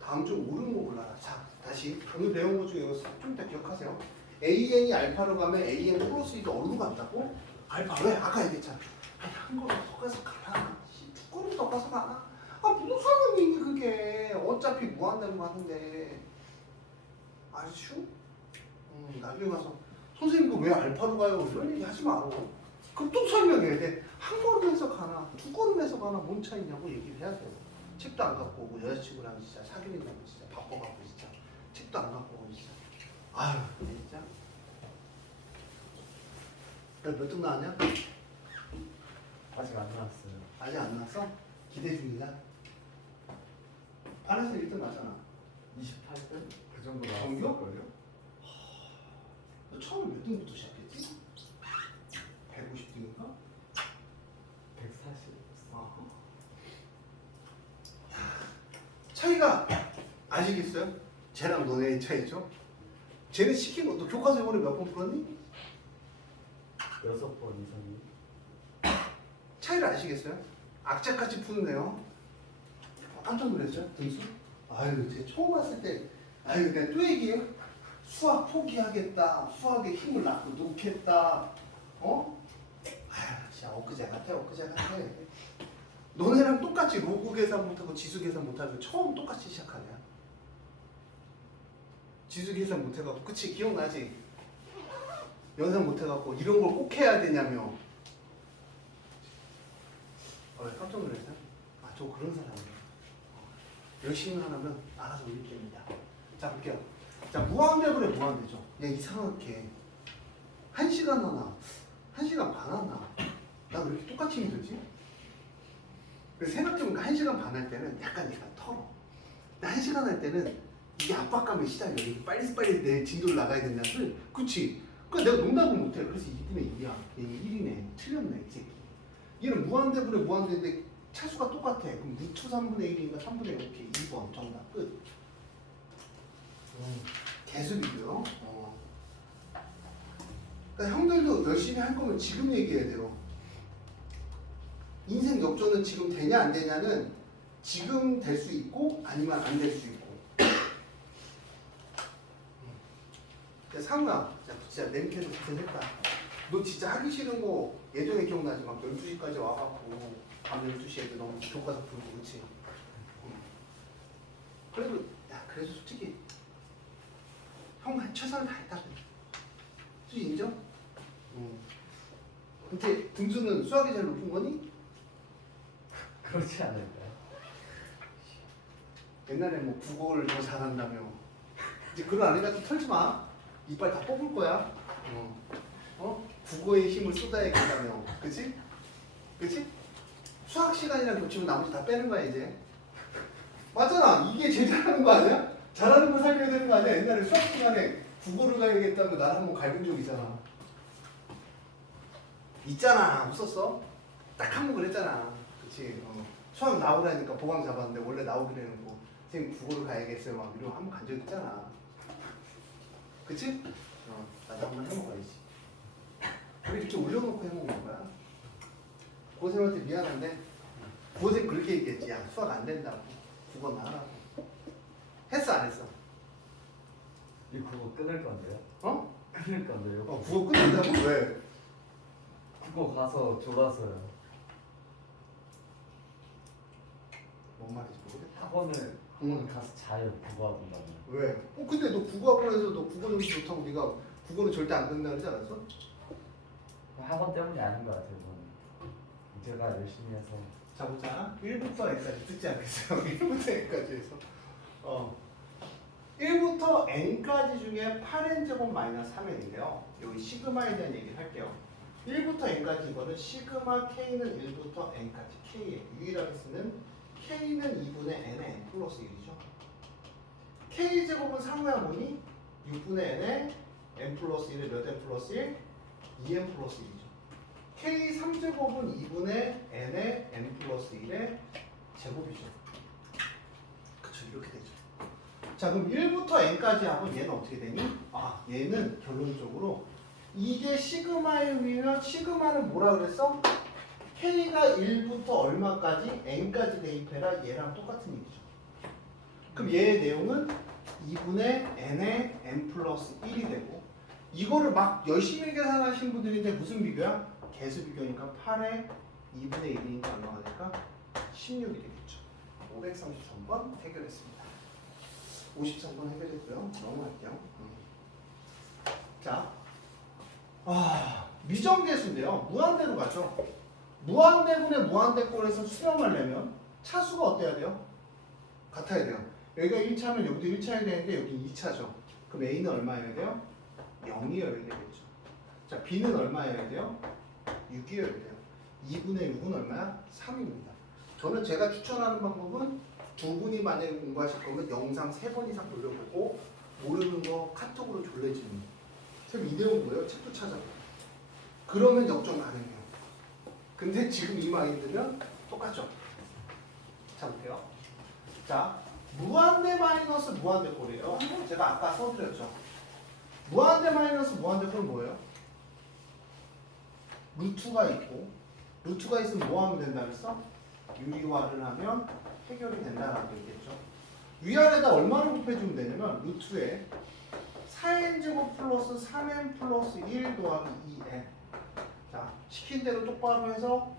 다음 주 오르는 거 몰라라. 자 다시 오늘 배운 것 중에 이거 좀 이따 기억하세요. an이 알파로 가면 an 플러스 2가 어디로 간다고? 알파 왜? 아까 얘기했잖아. 아니 한 걸음 더 가서 가라. 두 걸음 더 가서 가. 무슨 의미니 그게? 어차피 무한대로 가는데. 아주? 나중에 가서 선생님 이거 왜 알파로 가요? 이런 얘기 하지 마. 그럼 또 설명해야 돼. 한 걸음에서 가나 두 걸음에서 가나 뭔 차이냐고 얘기를 해야 돼요. 책도 안 갖고 오고 여자친구랑 진짜 사귀는다고 진짜 바빠갖고 진짜 책도 안 갖고 오고 진짜 아유 진짜 몇 등 나왔냐? 아직 안 나왔어요. 아직 안 나왔어? 기대 중이야? 반에서 1등 나잖아. 28분? 그 정도 정규? 나왔을걸요? 너 처음에 몇 등부터 시작했지? 150등인가? 140. 차이가 아시겠어요? 쟤랑 너네의 차이죠? 쟤는 시킨 거, 너 교과서 이번에 몇 번 풀었니? 6번 이상이. 차이를 아시겠어요? 악착같이 푸는데요. 깜짝 놀랐어요? 등수? 아유, 쟤 처음 왔을 때, 아유, 내가 또 얘기해. 수학 포기하겠다. 수학에 힘을 놓겠다. 아유, 진짜 엊그제 같아. 너네랑 똑같이 로그 계산 못하고 지수 계산 못하고 처음 똑같이 시작하냐? 지수 계산 못해갖고 그치 기억나지? 연산 못해갖고 이런 걸 꼭 해야 되냐며. 깜짝 놀랐어요? 저 그런 사람이에요. 열심히 하면 알아서 올릴게입니다. 자 볼게요. 자 무한대분의 무한대죠. 야 이상하게 1시간 하나 1시간 반 하나 나 왜 이렇게 똑같이 힘들지? 생각해보니까 1시간 반 할 때는 약간 털어. 근데 1시간 할 때는 이게 압박감에 시달려. 이게 빨리 내 진도를 나가야 된다는. 그치? 그러니까 내가 농담을 못해. 그래서 2분의 2야. 얘는 1이네. 틀렸네 이 새끼. 얘는 무한대분의 무한대인데 차수가 똑같아. 그럼 루트 3분의 1인가 3분의 1 이렇게 2번 정답 끝. 개수비고요. 그러니까 형들도 열심히 할 거면 지금 얘기해야 돼요. 인생 역전은 지금 되냐 안 되냐는 지금 될 수 있고 아니면 안 될 수 있고. 상우야, 진짜 냄새도 고생했다. 너 진짜 하기 싫은 거 예전에 기억나지? 막 12시까지 와갖고 밤 12시에도 너무 교과서 풀고 그치? 그래도 그래도 솔직히 형 최선을 다했다. 솔직히 인정? 근데 등수는 수학이 제일 높은 거니? 그렇지 않을까요? 옛날에 뭐 국어를 더 잘한다며. 이제 그런 아니가 좀 털지 마. 이빨 다 뽑을 거야. 국어에 힘을 쏟아야겠다며. 그치? 그치? 수학 시간이랑 겹치면 나머지 다 빼는 거야 이제. 맞잖아. 이게 제일 잘하는 거 아니야? 잘하는 거 살려야 되는 거 아니야? 옛날에 수학 시간에 국어를 가야겠다고 나를 한번 갈군 적 있잖아. 있잖아. 없었어? 딱 한 번 그랬잖아. 그치? 수학 나오라니까 보강 잡았는데 원래 나오기로 해놓고 선생님 국어를 가야겠어요 막 이러고 한 번 간 적 있잖아. 그치? 나도 한 번 해먹어야지. 우리 이렇게 올려놓고 해먹는 거야. 고생한테 미안한데 고생 그렇게 얘기했지. 야 수학 안 된다고. 국어나 하라고. 했어 안 했어? 이 그거 끊을 건데요? 끊을 건데요? 국어 끝낸다고? 왜? 그거 가서 졸아서요. 뭔 말인지 모르겠다. 학원을 가서 자요. 국어학원 가면. 왜? 근데 너 국어학원에서 너 국어 점수 좋다고 네가 국어는 절대 안 된다 그러지 않았어? 학원 때문이 아닌 것 같아요. 저는. 제가 열심히 해서. 자 보자. 1부터 n까지 듣지 않겠어요? 1부터 n까지 해서 1부터 n까지 중에 8n제곱 마이너스 3n인데요. 여기 시그마에 대한 얘기를 할게요. 1부터 n까지 이거는 시그마 k는 1부터 n까지 k에 유일하게 쓰는 k는 2분의 n의 n 플러스 1이죠. k제곱은 상호야 보니 6분의 n의 n 플러스 1에 몇 n 플러스 1? 2n 플러스 1이죠. k 3제곱은 2분의 n의 n 플러스 1의 제곱이죠. 그쵸, 이렇게 되죠. 자, 그럼 1부터 n까지 하고 얘는 어떻게 되니? 아, 얘는 결론적으로 이게 시그마에 의하면 시그마는 뭐라 그랬어? k가 1부터 얼마까지? n까지 대입해라. 얘랑 똑같은 얘기죠. 그럼 얘의 내용은 2분의 n의 n 플러스 1이 되고 이거를 막 열심히 계산하신 분들인데 무슨 비교야? 개수 비교니까 8의 2분의 1이니까 얼마가 될까? 16이 되겠죠. 533번 해결했습니다. 53번 해결했고요. 넘어갈게요. 자, 미정계수인데요. 무한대로 가죠. 무한대분의 무한대꼴에서 수렴하려면 차수가 어때야 돼요? 같아야 돼요. 여기가 1차면 여기도 1차여야 되는데 여기 2차죠. 그럼 A는 얼마여야 돼요? 0이어야 되겠죠. 자, B는 얼마여야 돼요? 6이어야 돼요. 2분의 6은 얼마야? 3입니다. 저는 제가 추천하는 방법은 두 분이 만약에 공부하실 거면 영상 3번 이상 돌려보고 모르는 거 카톡으로 졸래지는 쌤 이 내용 뭐예요? 책도 찾아봐요. 그러면 역전 가능해요. 근데 지금 이 마인드면 똑같죠? 자, 볼게요. 자, 무한대 마이너스 무한대 꼴이에요. 제가 아까 써드렸죠. 무한대 마이너스 무한대 꼴은 뭐예요? 루트가 있고 루트가 있으면 뭐 하면 된다 그랬어? 유리화를 하면 해결이 된다라고 얘기했죠. 위아래다 얼마를 곱해주면 되냐면 루트에 4n제곱 플러스 3n 플러스 1 더하기 2n. 자, 시킨 대로 똑바로 해서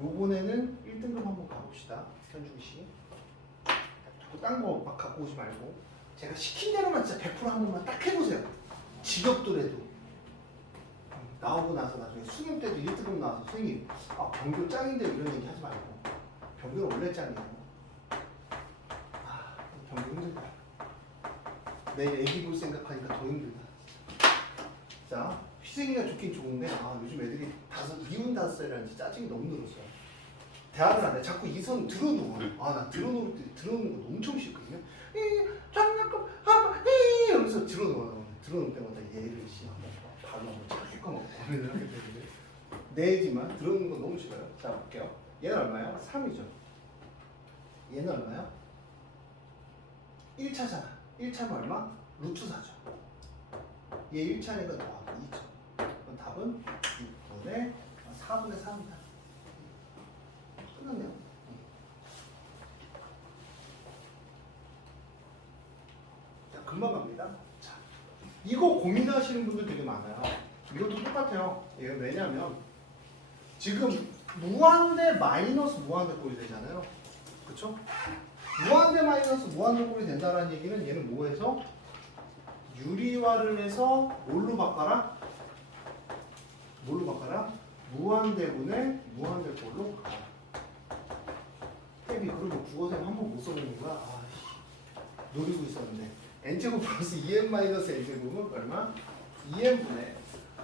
요번에는 1등급 한번 가봅시다. 현중이 씨. 자꾸 딴 거 막 갖고 오지 말고 제가 시킨 대로만 진짜 100% 한 번만 딱 해보세요. 지겹더라도. 나오고 나서 나중에 수능 때도 1등급 나와서 선생님 병교 짱인데 이런 얘기 하지 말고 병교는 원래 짱이에요. 병교 힘들다. 내일 애기 볼 생각하니까 더 힘들다. 자, 희생이가 좋긴 좋은데 요즘 애들이 미운 5살이라는지 짜증이 너무 늘었어요. 대화를 안 해. 자꾸 이 선 들어놓아. 나 들어놓을 때 들어놓는 거 엄청 싫거든요. 장난감 이러면서 들어놓아요. 들어놓을 때마다 얘를 바로 한번 착 먹고 고민을 하게 되는데 내지만 들어놓는 거 너무 싫어요. 자, 볼게요. 얘는 얼마야? 3이죠. 얘는 얼마야? 1차잖아. 1차면 얼마? 루트 4죠. 얘 1차니까 더하기 2죠. 그럼 답은 6분의 4분의 4입니다. 끝났네요. 자, 금방 갑니다. 자, 이거 고민하시는 분들 되게 많아요. 이것도 똑같아요. 이게 왜냐면 지금 무한대 마이너스 무한대 꼴이 되잖아요. 그쵸? 무한대 마이너스 무한대 꼴이 된다는 얘기는 얘는 뭐해서? 유리화를 해서 뭘로 바꿔라? 뭘로 바꿔라? 무한대분의 무한대꼴로 가라. 쌤이 그러면 국어쌤 한 번 못 써보는 거야? 노리고 있었는데 n제곱 플러스 2n 마이너스 n제곱은 얼마? 2n분의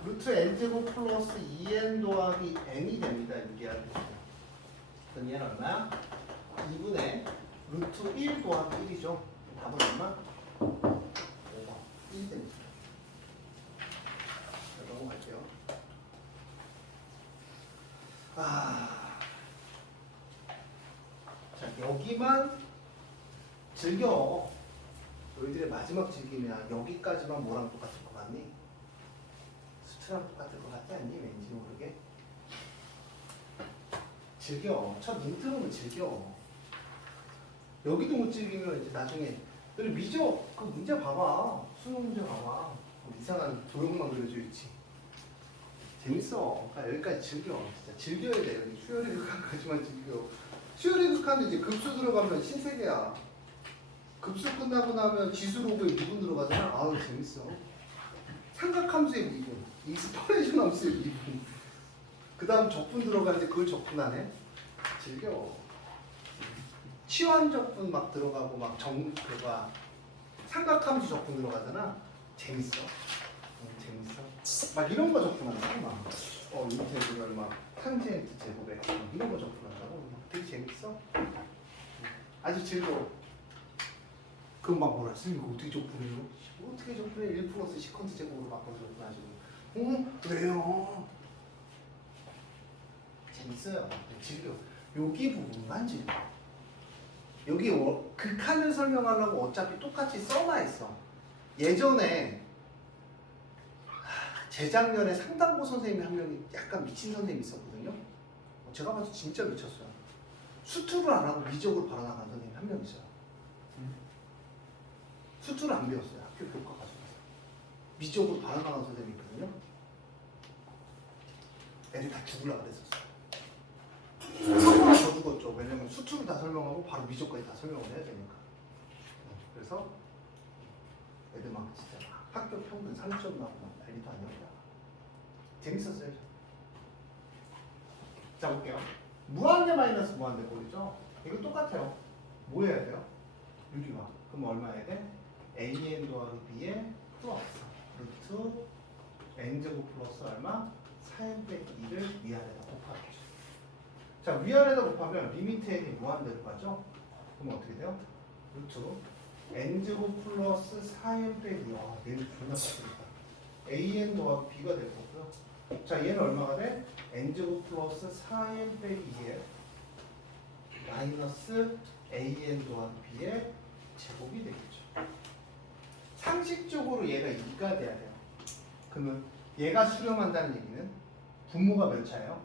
루트 n제곱 플러스 2n 더하기 n이 됩니다. 이게 알겠어요. 그럼 얘는 얼마야? 2분의 루트 1 더하기 1이죠. 답은 얼마? 5번. 1이 됩니다. 자, 넘어갈게요. 자, 여기만 즐겨. 너희들의 마지막 즐기면 여기까지만 뭐랑 똑같을 것 같니? 수트랑 똑같을 것 같지 않니? 왠지 모르게. 즐겨. 첫 인트로는 즐겨. 여기도 못 즐기면 이제 나중에 너희 미저 그 문제 봐봐. 수능 문제 봐봐. 이상한 도형만 그려져 있지. 재밌어. 그러니까 여기까지 즐겨. 진짜 즐겨야 돼. 수요일 그까지만 즐겨. 수열의 극한은 이제 급수 들어가면 신세계야. 급수 끝나고 나면 지수로그에 미분 들어가잖아. 아우 재밌어. 삼각함수의 미분, 익스퍼레이션 함수의 미분. 그 다음 적분 들어가는데 그걸 적분하네. 즐겨. 치환 적분 막 들어가고 막 그가 삼각함수 적분 들어가잖아. 재밌어. 재밌어. 막 이런 거 적분한다. 막 인테그럴 막 탄젠트 제곱에 막 이런 거 적분한다고. 막 되게 재밌어. 아주 즐거워. 그럼 막 뭐라 쌤 이거 어떻게 적분해요? 어떻게 적분해? 1 플러스 시컨트 제곱으로 바꿔서 적분하시고. 왜요? 재밌어요. 즐겨. 여기 부분만 즐겨. 여기 극한을 설명하려고 어차피 똑같이 써놔 있어. 예전에 재작년에 상당고 선생님이 한 명이 약간 미친 선생님이 있었거든요. 제가 봐도 진짜 미쳤어요. 수투를 안 하고 미적으로 바로 나간 선생님이 한 명 있어요. 수투를 안 배웠어요. 학교 교과 과정에서. 미적으로 바로 나간 선생님이 있거든요. 애들 다 죽으려고 그랬었어요. 한번만 더 죽었죠. 왜냐면 수투를 다 설명하고 바로 미적까지 다 설명을 해야 되니까. 그래서 애들 막 진짜 학교 평균 3점 나고 막 난리도 아니었다. 재밌었어요. 자 볼게요. 무한대 마이너스 무한대 보이죠? 이거 똑같아요. 뭐 해야 돼요? 유리화. 그럼 얼마 해야 돼? an 더하기 b에 플러스 루트 n제곱 플러스 얼마? 4n 빼기 2를 위아래다 곱하죠. 자 위아래다 곱하면 리미트 n이 무한대로 가죠? 그럼 어떻게 돼요? 루트 n제곱 플러스 4n 빼기 내일 존나 빡세겠다. an 더하기 b가 될 거고요. 자 얘는 얼마가 돼? n제곱 플러스 4n 빼기 2에 마이너스 an 더하기 b의 제곱이 되겠죠. 상식적으로 얘가 2가 돼야 돼요. 그러면 얘가 수렴한다는 얘기는 분모가 몇 차예요?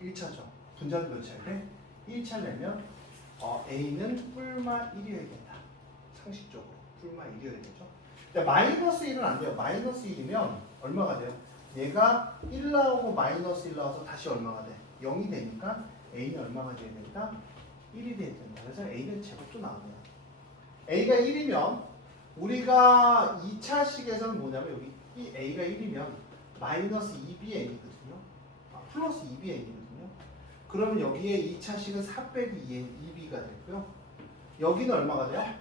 1차죠. 분자도 몇 차인데? 1차려면 a는 뿔마 1이어야 된다. 상식적으로 뿔마 1이어야 되죠. 근데 마이너스 1은 안 돼요. 마이너스 1이면 얼마가 돼요? 얘가 1 나오고 마이너스 1 나와서 다시 얼마가 돼? 0이 되니까 a는 얼마가 돼야 된다? 1이 돼야 된다. 그래서 a는 제곱도 나오네요. a가 1이면 우리가 2차식에서는 뭐냐면 여기 이 a가 1이면 마이너스 2bn이거든요. 플러스 2bn이거든요. 그러면 여기에 2차식은 4 빼기 2b가 되고요. 여기는 얼마가 돼요?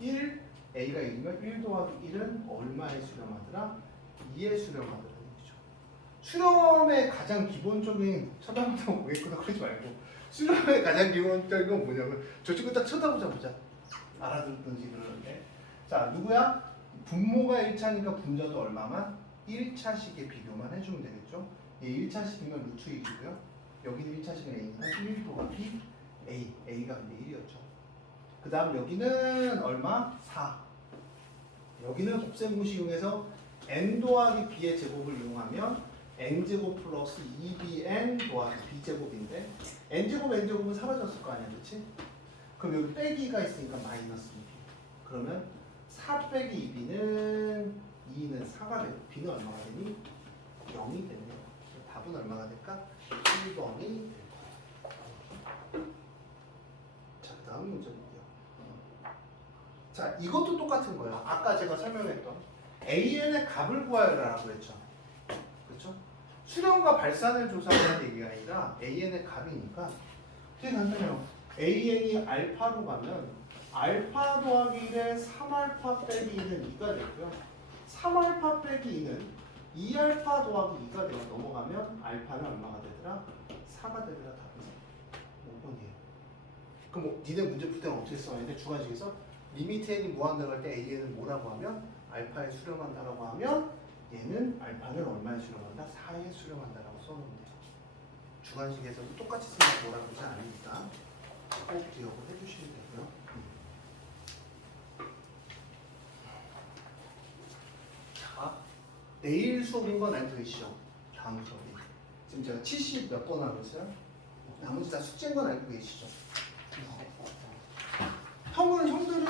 1, a가 1이면 1 더하기 1은 얼마에 수렴하더라? 2에 수렴하더라는 거죠. 수렴의 가장 기본적인 쳐다보자고 보겠구나 그러지 말고 수렴의 가장 기본적인 건 뭐냐면 저 친구 딱 쳐다보자 알아듣든지 그러는데 자 누구야? 분모가 1차니까 분자도 얼마만? 1차식에 비교만 해주면 되겠죠. 얘 1차식이면 루트 1이고요. 여기는 1차식은 a니까 1 더하기 a가 근데 1이었죠. 그 다음 여기는 얼마? 4. 여기는 곱셈무시 이용해서 n 더하기 b의 제곱을 이용하면 n제곱 플러스 2bn 더하기 b제곱인데 n제곱은 사라졌을 거 아니야, 그치? 그럼 여기 빼기가 있으니까 마이너스 2b. 그러면 4 빼기 2b는 2는 4가 되고 b는 얼마가 되니? 0이 되네요. 답은 얼마가 될까? 1번이 될 거예요. 자, 그 다음 문제 볼게요. 자, 이것도 똑같은 거예요. 아까 제가 설명했던 AN의 값을 구하라고 했죠. 그렇죠? 수렴과 발산을 조사하는 얘기가 아니라 AN의 값이니까 되게 간단해요. AN이 알파로 가면 알파 더하기 1에 3알파 빼기 2는 2가 되고요. 3알파 빼기 2는 2알파 더하기 2가 되어 넘어가면 알파는 얼마가 되더라? 4가 되더라. 답은 5번이에요. 그럼 뭐 니네 문제 풀 때는 어떻게 써야 돼? 주관식에서 리미트 n이 무한대로 할 때 AN은 뭐라고 하면 알파에 수렴한다라고 하면 얘는 알파는 얼마에 수렴한다? 4에 수렴한다라고 써놓으면 돼요. 주관식에서도 똑같이 쓰면 뭐라고 하지 않으니까 꼭 기억을 해주시면 되고요. 자, 내일 수업인 건 알고 계시죠? 다음 수업이. 지금 제가 70 몇 번 하고 있어요? 나머지 다 숙제인 건 알고 계시죠? 형들은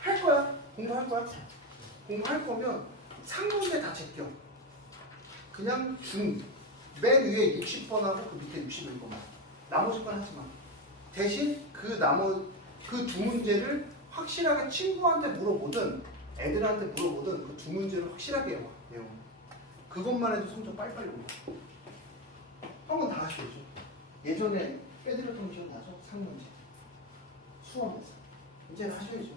할 거야. 공부할 거야. 공부할 거면 상문제 다 제껴. 그냥 맨 위에 60번하고 그 밑에 61번만. 나머지 건 하지 마. 대신 그 두 문제를 확실하게 친구한테 물어보든 애들한테 물어보든 그 두 문제를 확실하게 외워. 그것만 해도 성적 빨리빨리 올라. 형은 다 하셔야죠. 예전에 빼드렸던 기억 나죠? 상문제. 수험에서. 이제는 하셔야죠.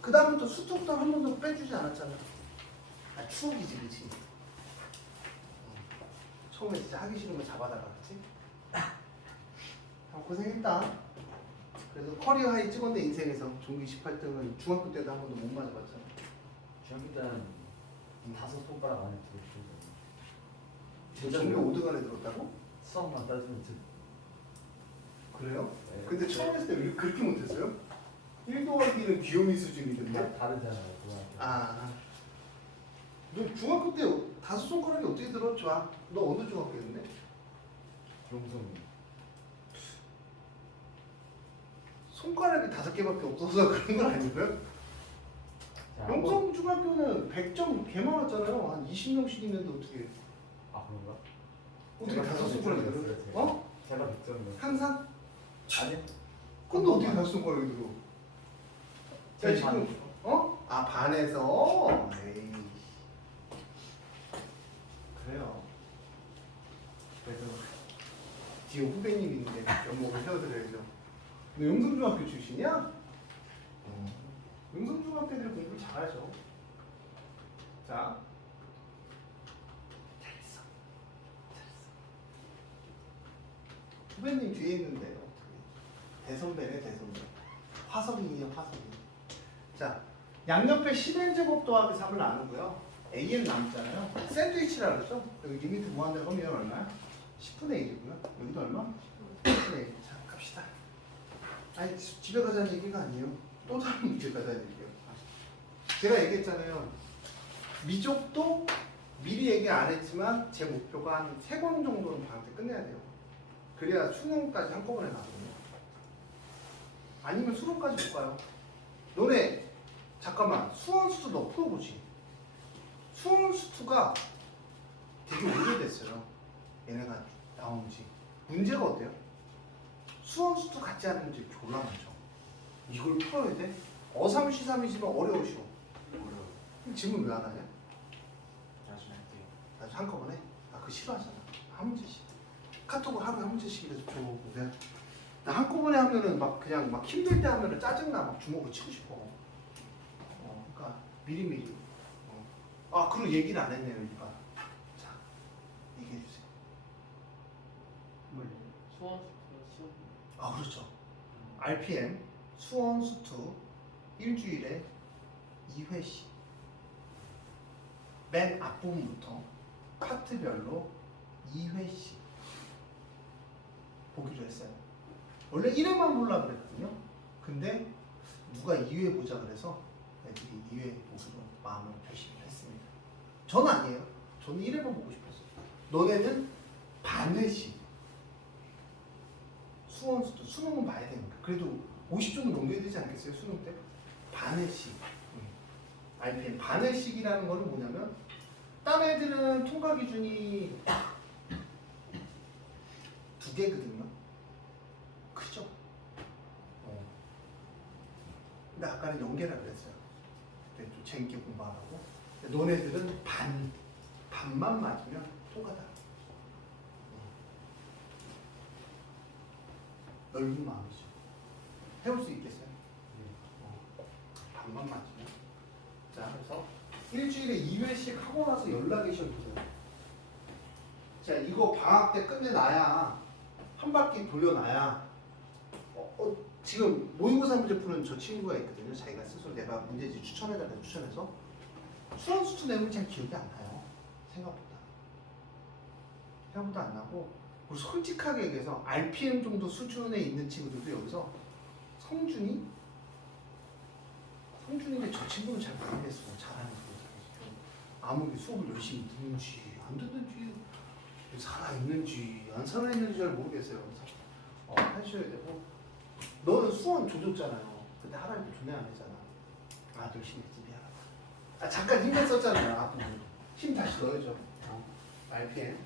그 다음부터 수특도 한 번도 빼주지 않았잖아. 아, 추억이지, 그치? 처음에 진짜 하기 싫은 거 잡아다가, 그치? 고생했다. 그래서 커리어 하이 찍었는데 인생에서 종기 18등은 중학교 때도 한 번도 못 맞아봤잖아. 중학교 때는 5손가락 안에 들었고 종기 5등 안에 들었다고? 수학만 따지면 그래요? 네. 근데 처음 했을 때 왜 그렇게 못했어요? 1 더하기는 귀요미 수준이던데? 다르잖아요. 아, 너 중학교 때 5손가락이 어떻게 들어? 좋아. 너 어느 중학교였는데? 용성이. 손가락이 5개밖에 없어서 그런 건 아니고요? 영성 중학교는 100점 개 많았잖아요. 한 20명씩 있는데 어떻게? 아 그런가? 어떻게 5손가락이 들어? 어? 제가 100점이요. 항상? 아니요. 근데 어떻게 5손가락이 들어? 야 지금 어? 아 반에서? 에이. 그래요. 그래도 뒤에 후배님 있는데 연목을 세워드려야죠. 너 영성중학교 출신이야? 영성중학교 애들 공부 잘하죠. 자, 잘했어. 후배님 뒤에 있는데 어떻게? 대선배네 대선배. 화성이에요 화성이. 자, 양옆에 10n제곱 더하기 3을 나누고요. AN 남잖아요. 샌드위치라 그러죠. 여기 리미트 무한대로 하면 얼마야? 10분의 1이고요. 여기도 얼마? 10분의 1. 자, 갑시다. 아니 집에 가자는 얘기가 아니에요. 또 다른 문제 가자는 얘기예요. 제가 얘기했잖아요. 미적도 미리 얘기 안 했지만 제 목표가 한 3권 정도는 방학 때 끝내야 돼요. 그래야 수능까지 한꺼번에 나거든요. 아니면 수능까지 못 가요. 너네 잠깐만 수원수투 너 풀어보지. 수원수투가 되게 오래됐어요. 얘네가 나온 지. 문제가 어때요? 수원수투 같지 않은 문제 졸라 많죠. 이걸 풀어야 돼? 어삼시삼이지만 어려우셔. 어려워. 질문 왜 안 하냐? 나중에 할게요. 나중에 한꺼번에? 아 그거 싫어하잖아. 한 문제씩. 카톡을 하루에 한 문제씩이라도 줘. 내가 나 한꺼번에 하면은 막 그냥 막 힘들 때 하면은 짜증나. 막 주먹을 치고 싶어. 그러니까 미리미리. 아 그리고 얘기를 안 했네요. 그러니까. 자 얘기해 주세요. 수원수투 시험 아 그렇죠. RPM 수원 수투 일주일에 2회씩 맨 앞부분부터 파트별로 2회씩 보기로 했어요. 원래 1회만 보려고 그랬거든요. 근데 누가 2회 보자 그래서 애들이 2회 보기로 마음을 결심을 했습니다. 저는 아니에요. 저는 1회만 보고 싶었어요. 너네는 반회씩 수원 수투 수능은 봐야 되니까 그래도 50점은 넘겨야 되지 않겠어요? 수능 때 반회씩. RPM 반회씩이라는 거는 뭐냐면 딴 애들은 통과 기준이 2개거든요. 크죠? 근데 아까는 연계라 그랬어요. 그때 좀 재밌게 공부하라고. 근데 너네들은 반만 맞으면 통과다. 넓은 마음이죠. 해올 수 있겠어요? 반만 맞으면. 자, 그래서 일주일에 2회씩 하고 나서 연락이 시작해요. 자, 이거 방학 때 끝내놔야 한 바퀴 돌려놔야 지금 모의고사 문제 푸는 저 친구가 있거든요. 자기가 스스로 내가 문제지 추천해달라고 추천해서 수원수투 내용이 잘 기억이 안 나요. 생각보다 안 나고 그리고 솔직하게 얘기해서 RPM 정도 수준에 있는 친구들도 여기서 성준인데 저 친구는 잘 모르겠어. 잘하는 거 아무리 수업을 열심히 듣는지 안 듣는지 살아있는지 안 살아있는지 잘 모르겠어요. 그래서 하셔야 되고 너는 수원 조졌잖아요. 근데 하라니까 존내 안 했잖아. 아 열심히 했지 미안하다. 아 잠깐 힘을 썼잖아요. 앞부분 힘 다시 넣어야죠. RPM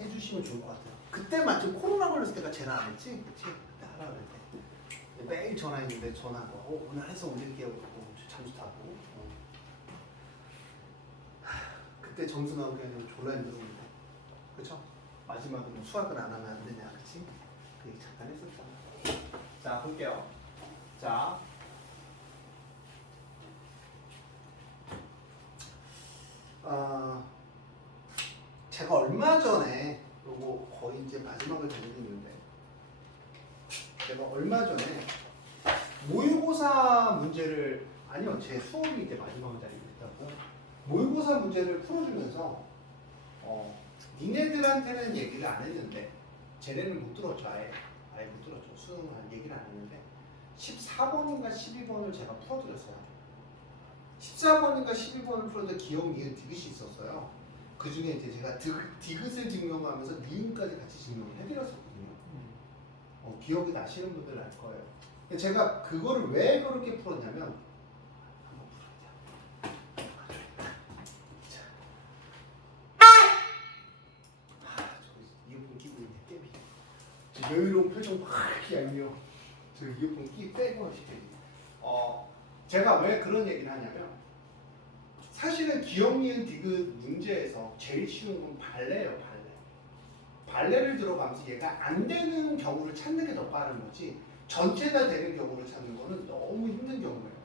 해주시면 좋을 것 같아요. 그때 마침 코로나 걸렸을 때가 제일 안 했지? 그치? 그때 하라 그랬대. 매일 전화했는데 전화가 오늘 해서 올릴게요. 그러고 잠수 타고. 그때 점수 나오기 그냥 졸라 힘들었는데. 그쵸? 마지막에 뭐 수학을 안 하면 안 되냐. 그치? 그 얘기 잠깐 했었잖아. 자, 볼게요. 자. 제가 얼마 전에 요거 거의 이제 마지막을 달리는데 제가 얼마 전에 모의고사 문제를 아니요 제 수업이 이제 마지막을 달리겠다고 모의고사 문제를 풀어주면서 니네들한테는 얘기를 안 했는데 쟤네는 못 들었죠. 아예 못 들었죠. 수능은 얘기를 안 했는데 14번인가 12번을 제가 풀어드렸어요. 14번인가 12번을 풀었는데 기억, 니은, 디귿이 있었어요. 그 중에 이제 제가 디귿을 증명하면서 니은까지 같이 증명을 해드렸었거든요. 기억이 나시는 분들은 알 거예요. 근데 제가 그거를 왜 그렇게 풀었냐면 한번 풀어보자. 저 이어폰 끼고 있네 깨비. 저 여유로운 표정 막 이렇게 얄미워. 저 이어폰 빼고 시켜야지. 제가 왜 그런 얘기를 하냐면 사실은 기억, 니은, 디귿 문제에서 제일 쉬운 건 발레예요. 발레를 들어가면서 얘가 안 되는 경우를 찾는 게 더 빠른 거지 전체 다 되는 경우를 찾는 거는 너무 힘든 경우예요.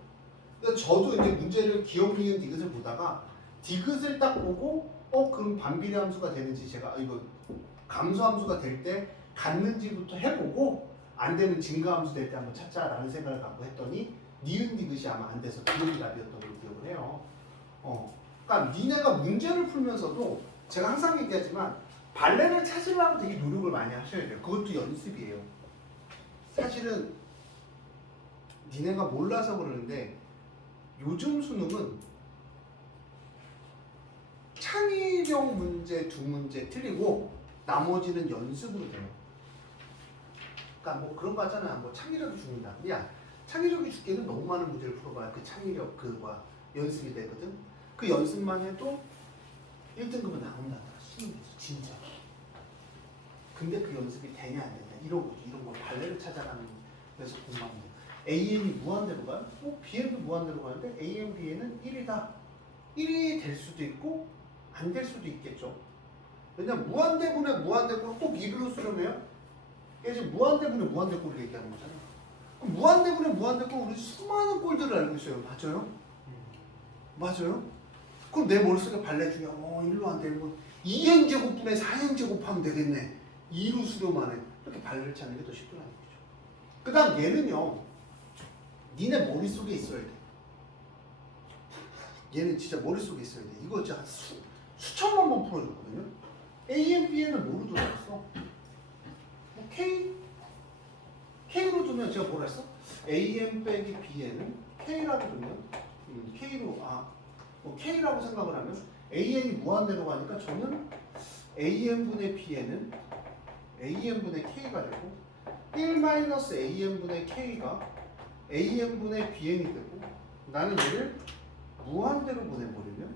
그래서 저도 이제 문제를 기억, 니은, 디귿을 보다가 디귿을 딱 보고 그럼 반비례 함수가 되는지 제가 이거 감소 함수가 될 때 갔는지부터 해보고 안 되면 증가 함수 될 때 한번 찾자라는 생각을 갖고 했더니 니은, 디귿이 아마 안 돼서 기억이 답이었던 걸로 기억을 해요. 그러니까 니네가 문제를 풀면서도 제가 항상 얘기하지만 발레를 찾으려고 되게 노력을 많이 하셔야 돼요. 그것도 연습이에요. 사실은 니네가 몰라서 그러는데 요즘 수능은 창의력 문제 2문제 틀리고 나머지는 연습으로 돼요. 그러니까 뭐 그런 거 하잖아요. 뭐 창의력이 죽는다. 야, 창의력이 죽기에는 너무 많은 문제를 풀어봐야 그 창의력 그거가 연습이 되거든. 그 연습만 해도 1등급은 나온다. 수능에서 진짜. 근데 그 연습이 되냐 안 되냐 이런 거 발레를 찾아가는 데서 공부하면 돼. AM이 무한대로 가요? BM도 무한대로 가는데 AM, BM은 1이다. 1이 될 수도 있고 안 될 수도 있겠죠. 왜냐면 무한대분의 무한대꼴을 꼭 2로 수렴해요. 이게 지금 무한대분의 무한대꼴을 얘기하는 거잖아. 그럼 무한대분의 무한대꼴 우리 수많은 꼴들을 알고 있어요. 맞아요? 맞아요? 그럼 내 머릿속에 발레 중에 1로 안 되고 2n제곱분의 4n제곱 하면 되겠네. 2로 수렴하네. 이렇게 발레를 찾는 게 더 쉽더라는 거죠. 그 다음 얘는요. 니네 머릿속에 있어야 돼. 얘는 진짜 머릿속에 있어야 돼. 이거 진짜 수천만 번 풀어줬거든요. AM, BN을 뭐로 들어갔어? K로 두면 제가 뭐라 했어? AM 빼기 BN은 K라고 두면 K로 K라고 생각을 하면 AN이 무한대로 가니까 저는 AN분의 BN은 AN분의 K가 되고 1-AN분의 K가 AN분의 BN이 되고 나는 얘를 무한대로 보내버리면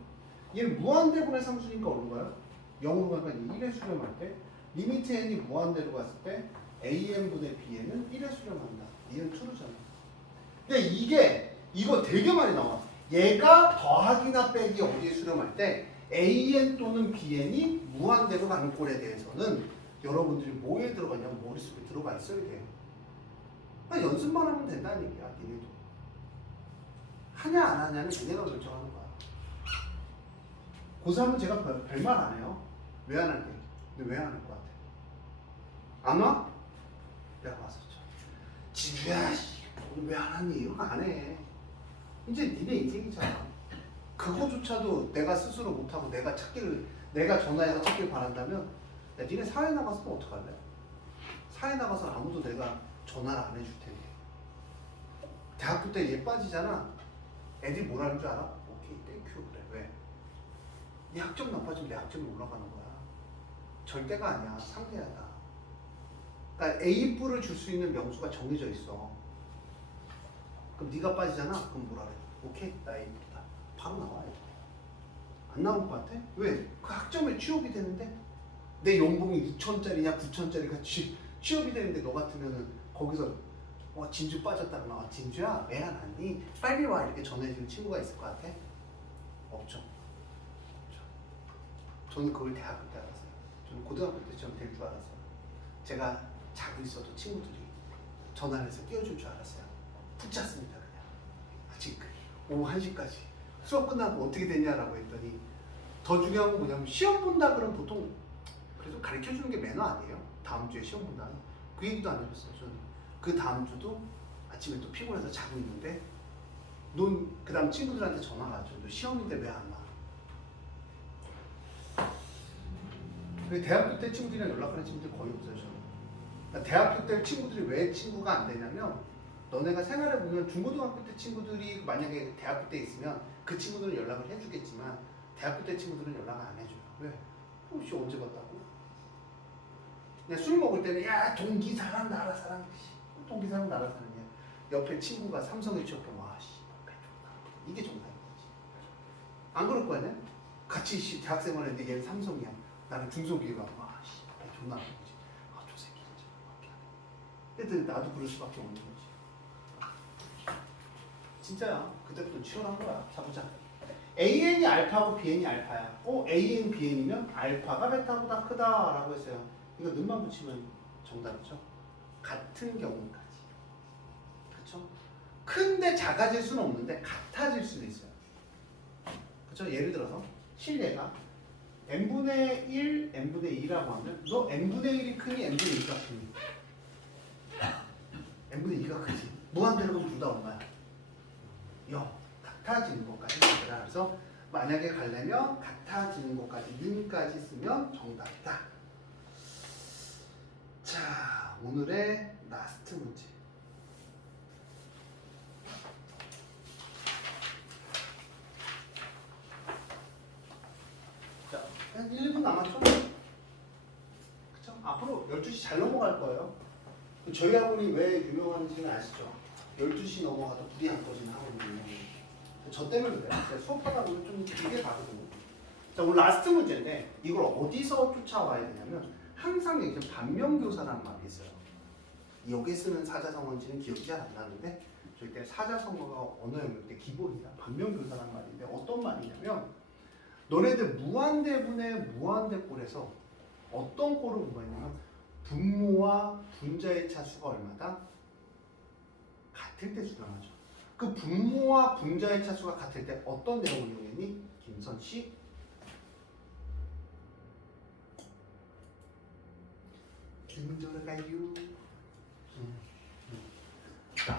얘는 무한대분의 상수니까 어른가요? 0으로 가니까 1에 수렴할 때 리미트 n이 무한대로 갔을 때 AN분의 BN은 1에 수렴한다. 얘는 true잖아. 근데 이거 되게 많이 나와. 얘가 더하기나 빼기 어디에 수렴할 때 AN 또는 BN이 무한대로 가는 꼴에 대해서는 여러분들이 뭐에 들어가냐면 머릿속에 들어가 있어야 돼요. 그냥 연습만 하면 된다는 얘기야. 니네도 하냐 안 하냐는 니네가 결정하는 거야. 고3은 제가 별말 안 해요. 왜 안 할게? 근데 왜 안 할 것 같아? 안 와? 내가 왔었죠. 진주야 오늘 왜 안 왔니? 이거 안 해. 이제 니네 인생이잖아. 그거조차도 내가 스스로 못하고 내가 전화해서 찾길 바란다면 야, 니네 사회 나가서 또 어떡할래? 사회 나가서 아무도 내가 전화를 안 해줄 텐데. 대학교 때 얘 빠지잖아. 애들이 뭐라는 줄 알아? 오케이 땡큐 그래. 왜? 네 학점 높아지면 내 학점이 올라가는 거야. 절대가 아니야. 상대하다. 그러니까 A뿔을 줄 수 있는 명수가 정해져 있어. 그럼 네가 빠지잖아. 그럼 뭐라 그래? 오케이 나 A뿔이다. 바로 나와야 돼. 안 나올 것 같아? 왜? 그 학점에 취업이 되는데 내 연봉이 6천짜리냐 9천짜리가 취업이 되는데 너 같으면은 거기서 진주 빠졌다거나 진주야 왜 안 왔니? 빨리 와 이렇게 전해주는 친구가 있을 것 같아? 없죠. 저는 그걸 대학교 때 알았어요. 저는 고등학교 때처럼 될 줄 알았어요. 제가 자고 있어도 친구들이 전화를 해서 깨워줄 줄 알았어요. 푹 잤습니다 그냥. 아직 오후 1시까지 수업 끝나고 어떻게 됐냐라고 했더니 더 중요한 건 뭐냐면 시험 본다 그러면 보통 그래도 가르쳐주는 게 매너 아니에요? 다음 주에 시험 본다는 그 얘기도 안 해줬어요. 저는 그 다음 주도 아침에 또 피곤해서 자고 있는데 그 다음 친구들한테 전화가 왔죠. 너 시험인데 왜 안 와? 대학교 때 친구들이랑 연락하는 친구들이 거의 없어요. 저는. 그러니까 대학교 때 친구들이 왜 친구가 안 되냐면 너네가 생활해보면 중고등학교 때 친구들이 만약에 대학교 때 있으면 그 친구들은 연락을 해주겠지만 대학교 때 친구들은 연락을 안 해줘요. 왜? 혹시 언제 봤다고? 그냥 술 먹을 때는 야 동기사랑 나라사랑 동기사랑 나라사랑이야. 옆에 친구가 삼성에 취업해 와씨 이게 정상인 거지. 안 그럴 거 아니야? 같이 대학생활 했는데 얘는 삼성이야. 나는 중소기업 와씨 존나 안 거지. 저 새끼 진짜 애들 나도 그럴 수밖에 없는 거지. 진짜야. 그때부터 치열한 거야. 자 보자. AN이 알파고 BN이 알파야. AN, BN이면 알파가 베타보다 크다라고 했어요. 이거 눈만 붙이면 정답이죠. 같은 경우까지. 그렇죠? 큰데 작아질 수는 없는데 같아질 수도 있어요. 그렇죠? 예를 들어서 실내가 n분의 1, n분의 2라고 하면 너 n분의 1이 크니 n분의 2가 크니? n분의 2가 크지. 무한대로 그럼 둘 다 얼마야? 0. 같아지는 것까지 쓰라. 그래서 만약에 가려면 같아지는 것까지 는까지 쓰면 정답이다. 자, 오늘의 라스트 문제. 자, 한 1분 남았죠? 그쵸? 앞으로 12시 잘 넘어갈 거예요. 저희 학원이 왜 유명한지는 아시죠? 12시 넘어가도 불이 안 꺼지는 학원이에요. 저 때문에 그래요. 제가 수업하다 보면 좀 길게 가거든요. 자, 오늘 라스트 문제인데 이걸 어디서 쫓아와야 되냐면 항상 이제 반면교사라는 말이 있어요. 여기 쓰는 사자성어인지는 기억이 잘 안 나는데 저희 때 사자성어가 언어 영역 때 기본이다. 반면교사라는 말인데 어떤 말이냐면 너네들 무한대분의 무한대꼴에서 어떤 꼴을 구하냐면 분모와 분자의 차수가 얼마다? 같을 때 수렴하죠. 그 분모와 분자의 차수가 같을 때 어떤 내용을 이용했니? 김선 씨? 김돌아가유. 자,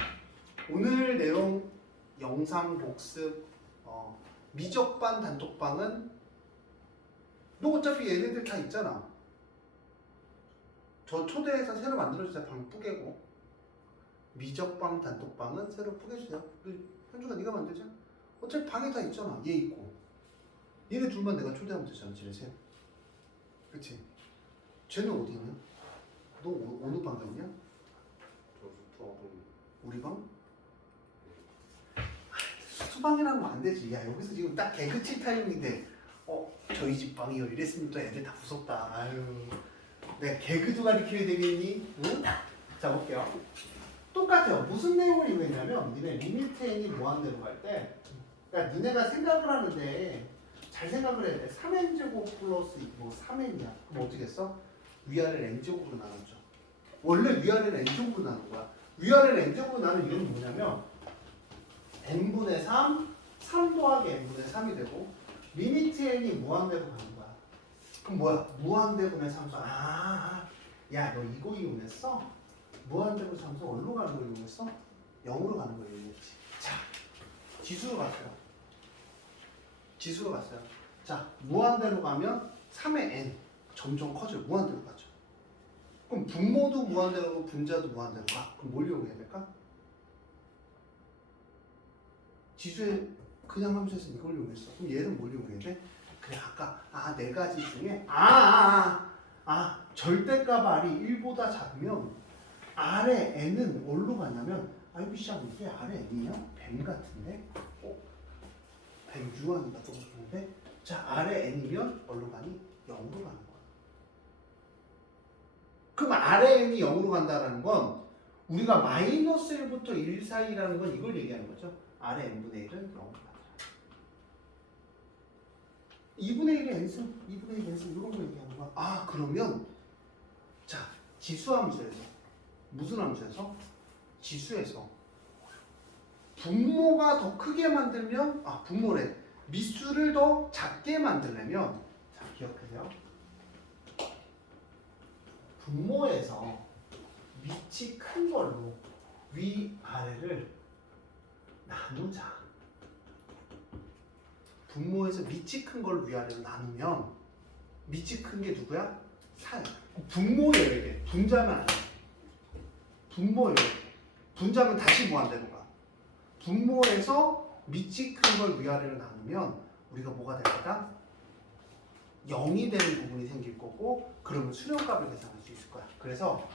오늘 내용 영상 복습 미적반 단톡방은 너 어차피 얘네들 다 있잖아. 저 초대해서 새로 만들어주세요. 방 뿌개고. 미적방 단톡방은 새로 뿌개주세요. 현주가 네가 만들자. 어차피 방에 다 있잖아. 얘 있고 얘네 둘만 내가 초대하면 되잖아. 쟤네 셋. 그치? 쟤는 어디 있냐? 너 어느 방 갔냐? 우리 방? 수방이라고 하면 안 되지. 야 여기서 지금 딱 개그 칠 타이밍인데 저희 집 방이요 이랬으면 또 애들 다 무섭다. 아유 내가 개그도 가르쳐야 되겠니? 응? 자 볼게요. 똑같아요. 무슨 내용을 이용했냐면 니네 리미트 n이 무한대로 갈 때 그러니까 니네가 생각을 하는데 잘 생각을 해야 돼. 3n제곱 플러스 3n이야. 그럼 어떻게 했어? 위아래를 n제곱으로 나눴죠. 원래 위아래를 n제곱으로 나눈 거야. 위아래를 n제곱으로 나눈 이유는 뭐냐면 n분의 3, 3 더하기 n분의 3이 되고 리미트 n이 무한대로 가는 거야. 그럼 뭐야? 무한대분의 함수. 야 너 이거 이용했어? 무한대분 함수 어디로 가는 걸 이용했어? 0으로 가는 걸 이용했지. 자, 지수로 갔어요. 지수로 갔어요. 자, 무한대로 가면 3의 n 점점 커져요. 무한대로 가죠. 그럼 분모도 무한대로 가고 분자도 무한대로 가. 그럼 뭘 이용해야 될까? 지수에 그냥 함수에서 이걸 이용했어. 그럼 얘는 뭘 이용해야 돼? 그래 아까 네 가지 중에 절대값 r이 1보다 작으면 r의 n은 어디로 가냐면 여기 시작 이게 r의 n이냐? 뱀 같은데? 뱀 유한이다 또 그러는데 자 r의 n이면 어디로 가니? 0으로 가는 거야. RN이 0으로 간다는 건 우리가 마이너스 1부터 1 사이라는 건 이걸 얘기하는 거죠. RN분의 1은 0으로 간다. 2분의 1의 n승, 2분의 1의 n승 이런 거 얘기하는 거야. 아 그러면 자 지수함수에서 무슨 함수에서? 지수에서 분모가 더 크게 만들면 분모래. 미수를 더 작게 만들려면 자 기억하세요. 분모에서 밑이 큰 걸로 위 아래를 나누자. 분모에서 밑이 큰 걸 위아래로 나누면 밑이 큰 게 누구야? 4야. 분모예요 이게. 분자면 안 돼. 분모예요. 분자면 다시 무한대로 가. 분모에서 밑이 큰 걸 위아래로 나누면 우리가 뭐가 될 거다? 0이 되는 부분이 생길 거고 그러면 수렴값을 계산할 수 있을 거야. 그래서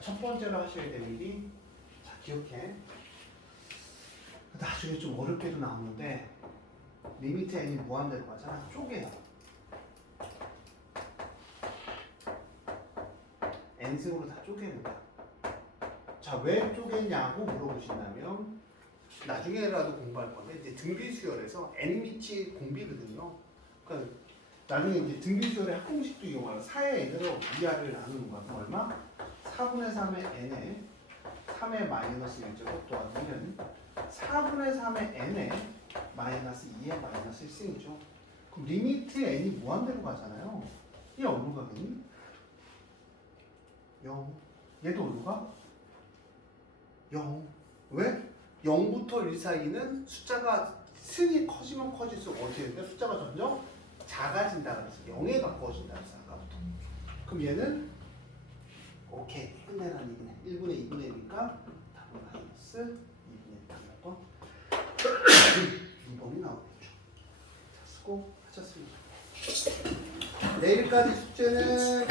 첫 번째로 하셔야 될 일이 자 기억해. 나중에 좀 어렵게도 나오는데 리미트 n이 무한대로 가잖아. 쪼개요. n승으로 다 쪼개는 거야. 자, 왜 쪼개냐고 물어보신다면 나중에라도 공부할 건데 이제 등비수열에서 n미치 공비거든요. 그러니까 나중에 이제 등비수열의 합공식도 이용하고 4의 n으로 위아래를 나누는 거야. 그럼 얼마? 4분의 3의 n에 3의 마이너스 1제곱 또한 1은 4분의 3의 n에 마이너스 2의 마이너스 1승이죠. 그럼 리미트 n이 무한대로 가잖아요. 얘 어디로 가겠니? 0. 얘도 어디로 가? 0. 왜? 0부터 1 사이는 숫자가 승이 커지면 커질수록 어떻게 되는데 숫자가 점점 작아진다 그래서 0에 가까워진다 그래서 아까부터. 그럼 얘는 오케이 끝내라는 얘기네. 1분의 2분의 1이니까 답은 마이너스 2분의 1 답은 2번이 나오겠죠. 자, 수고 하셨습니다. 내일까지 숙제는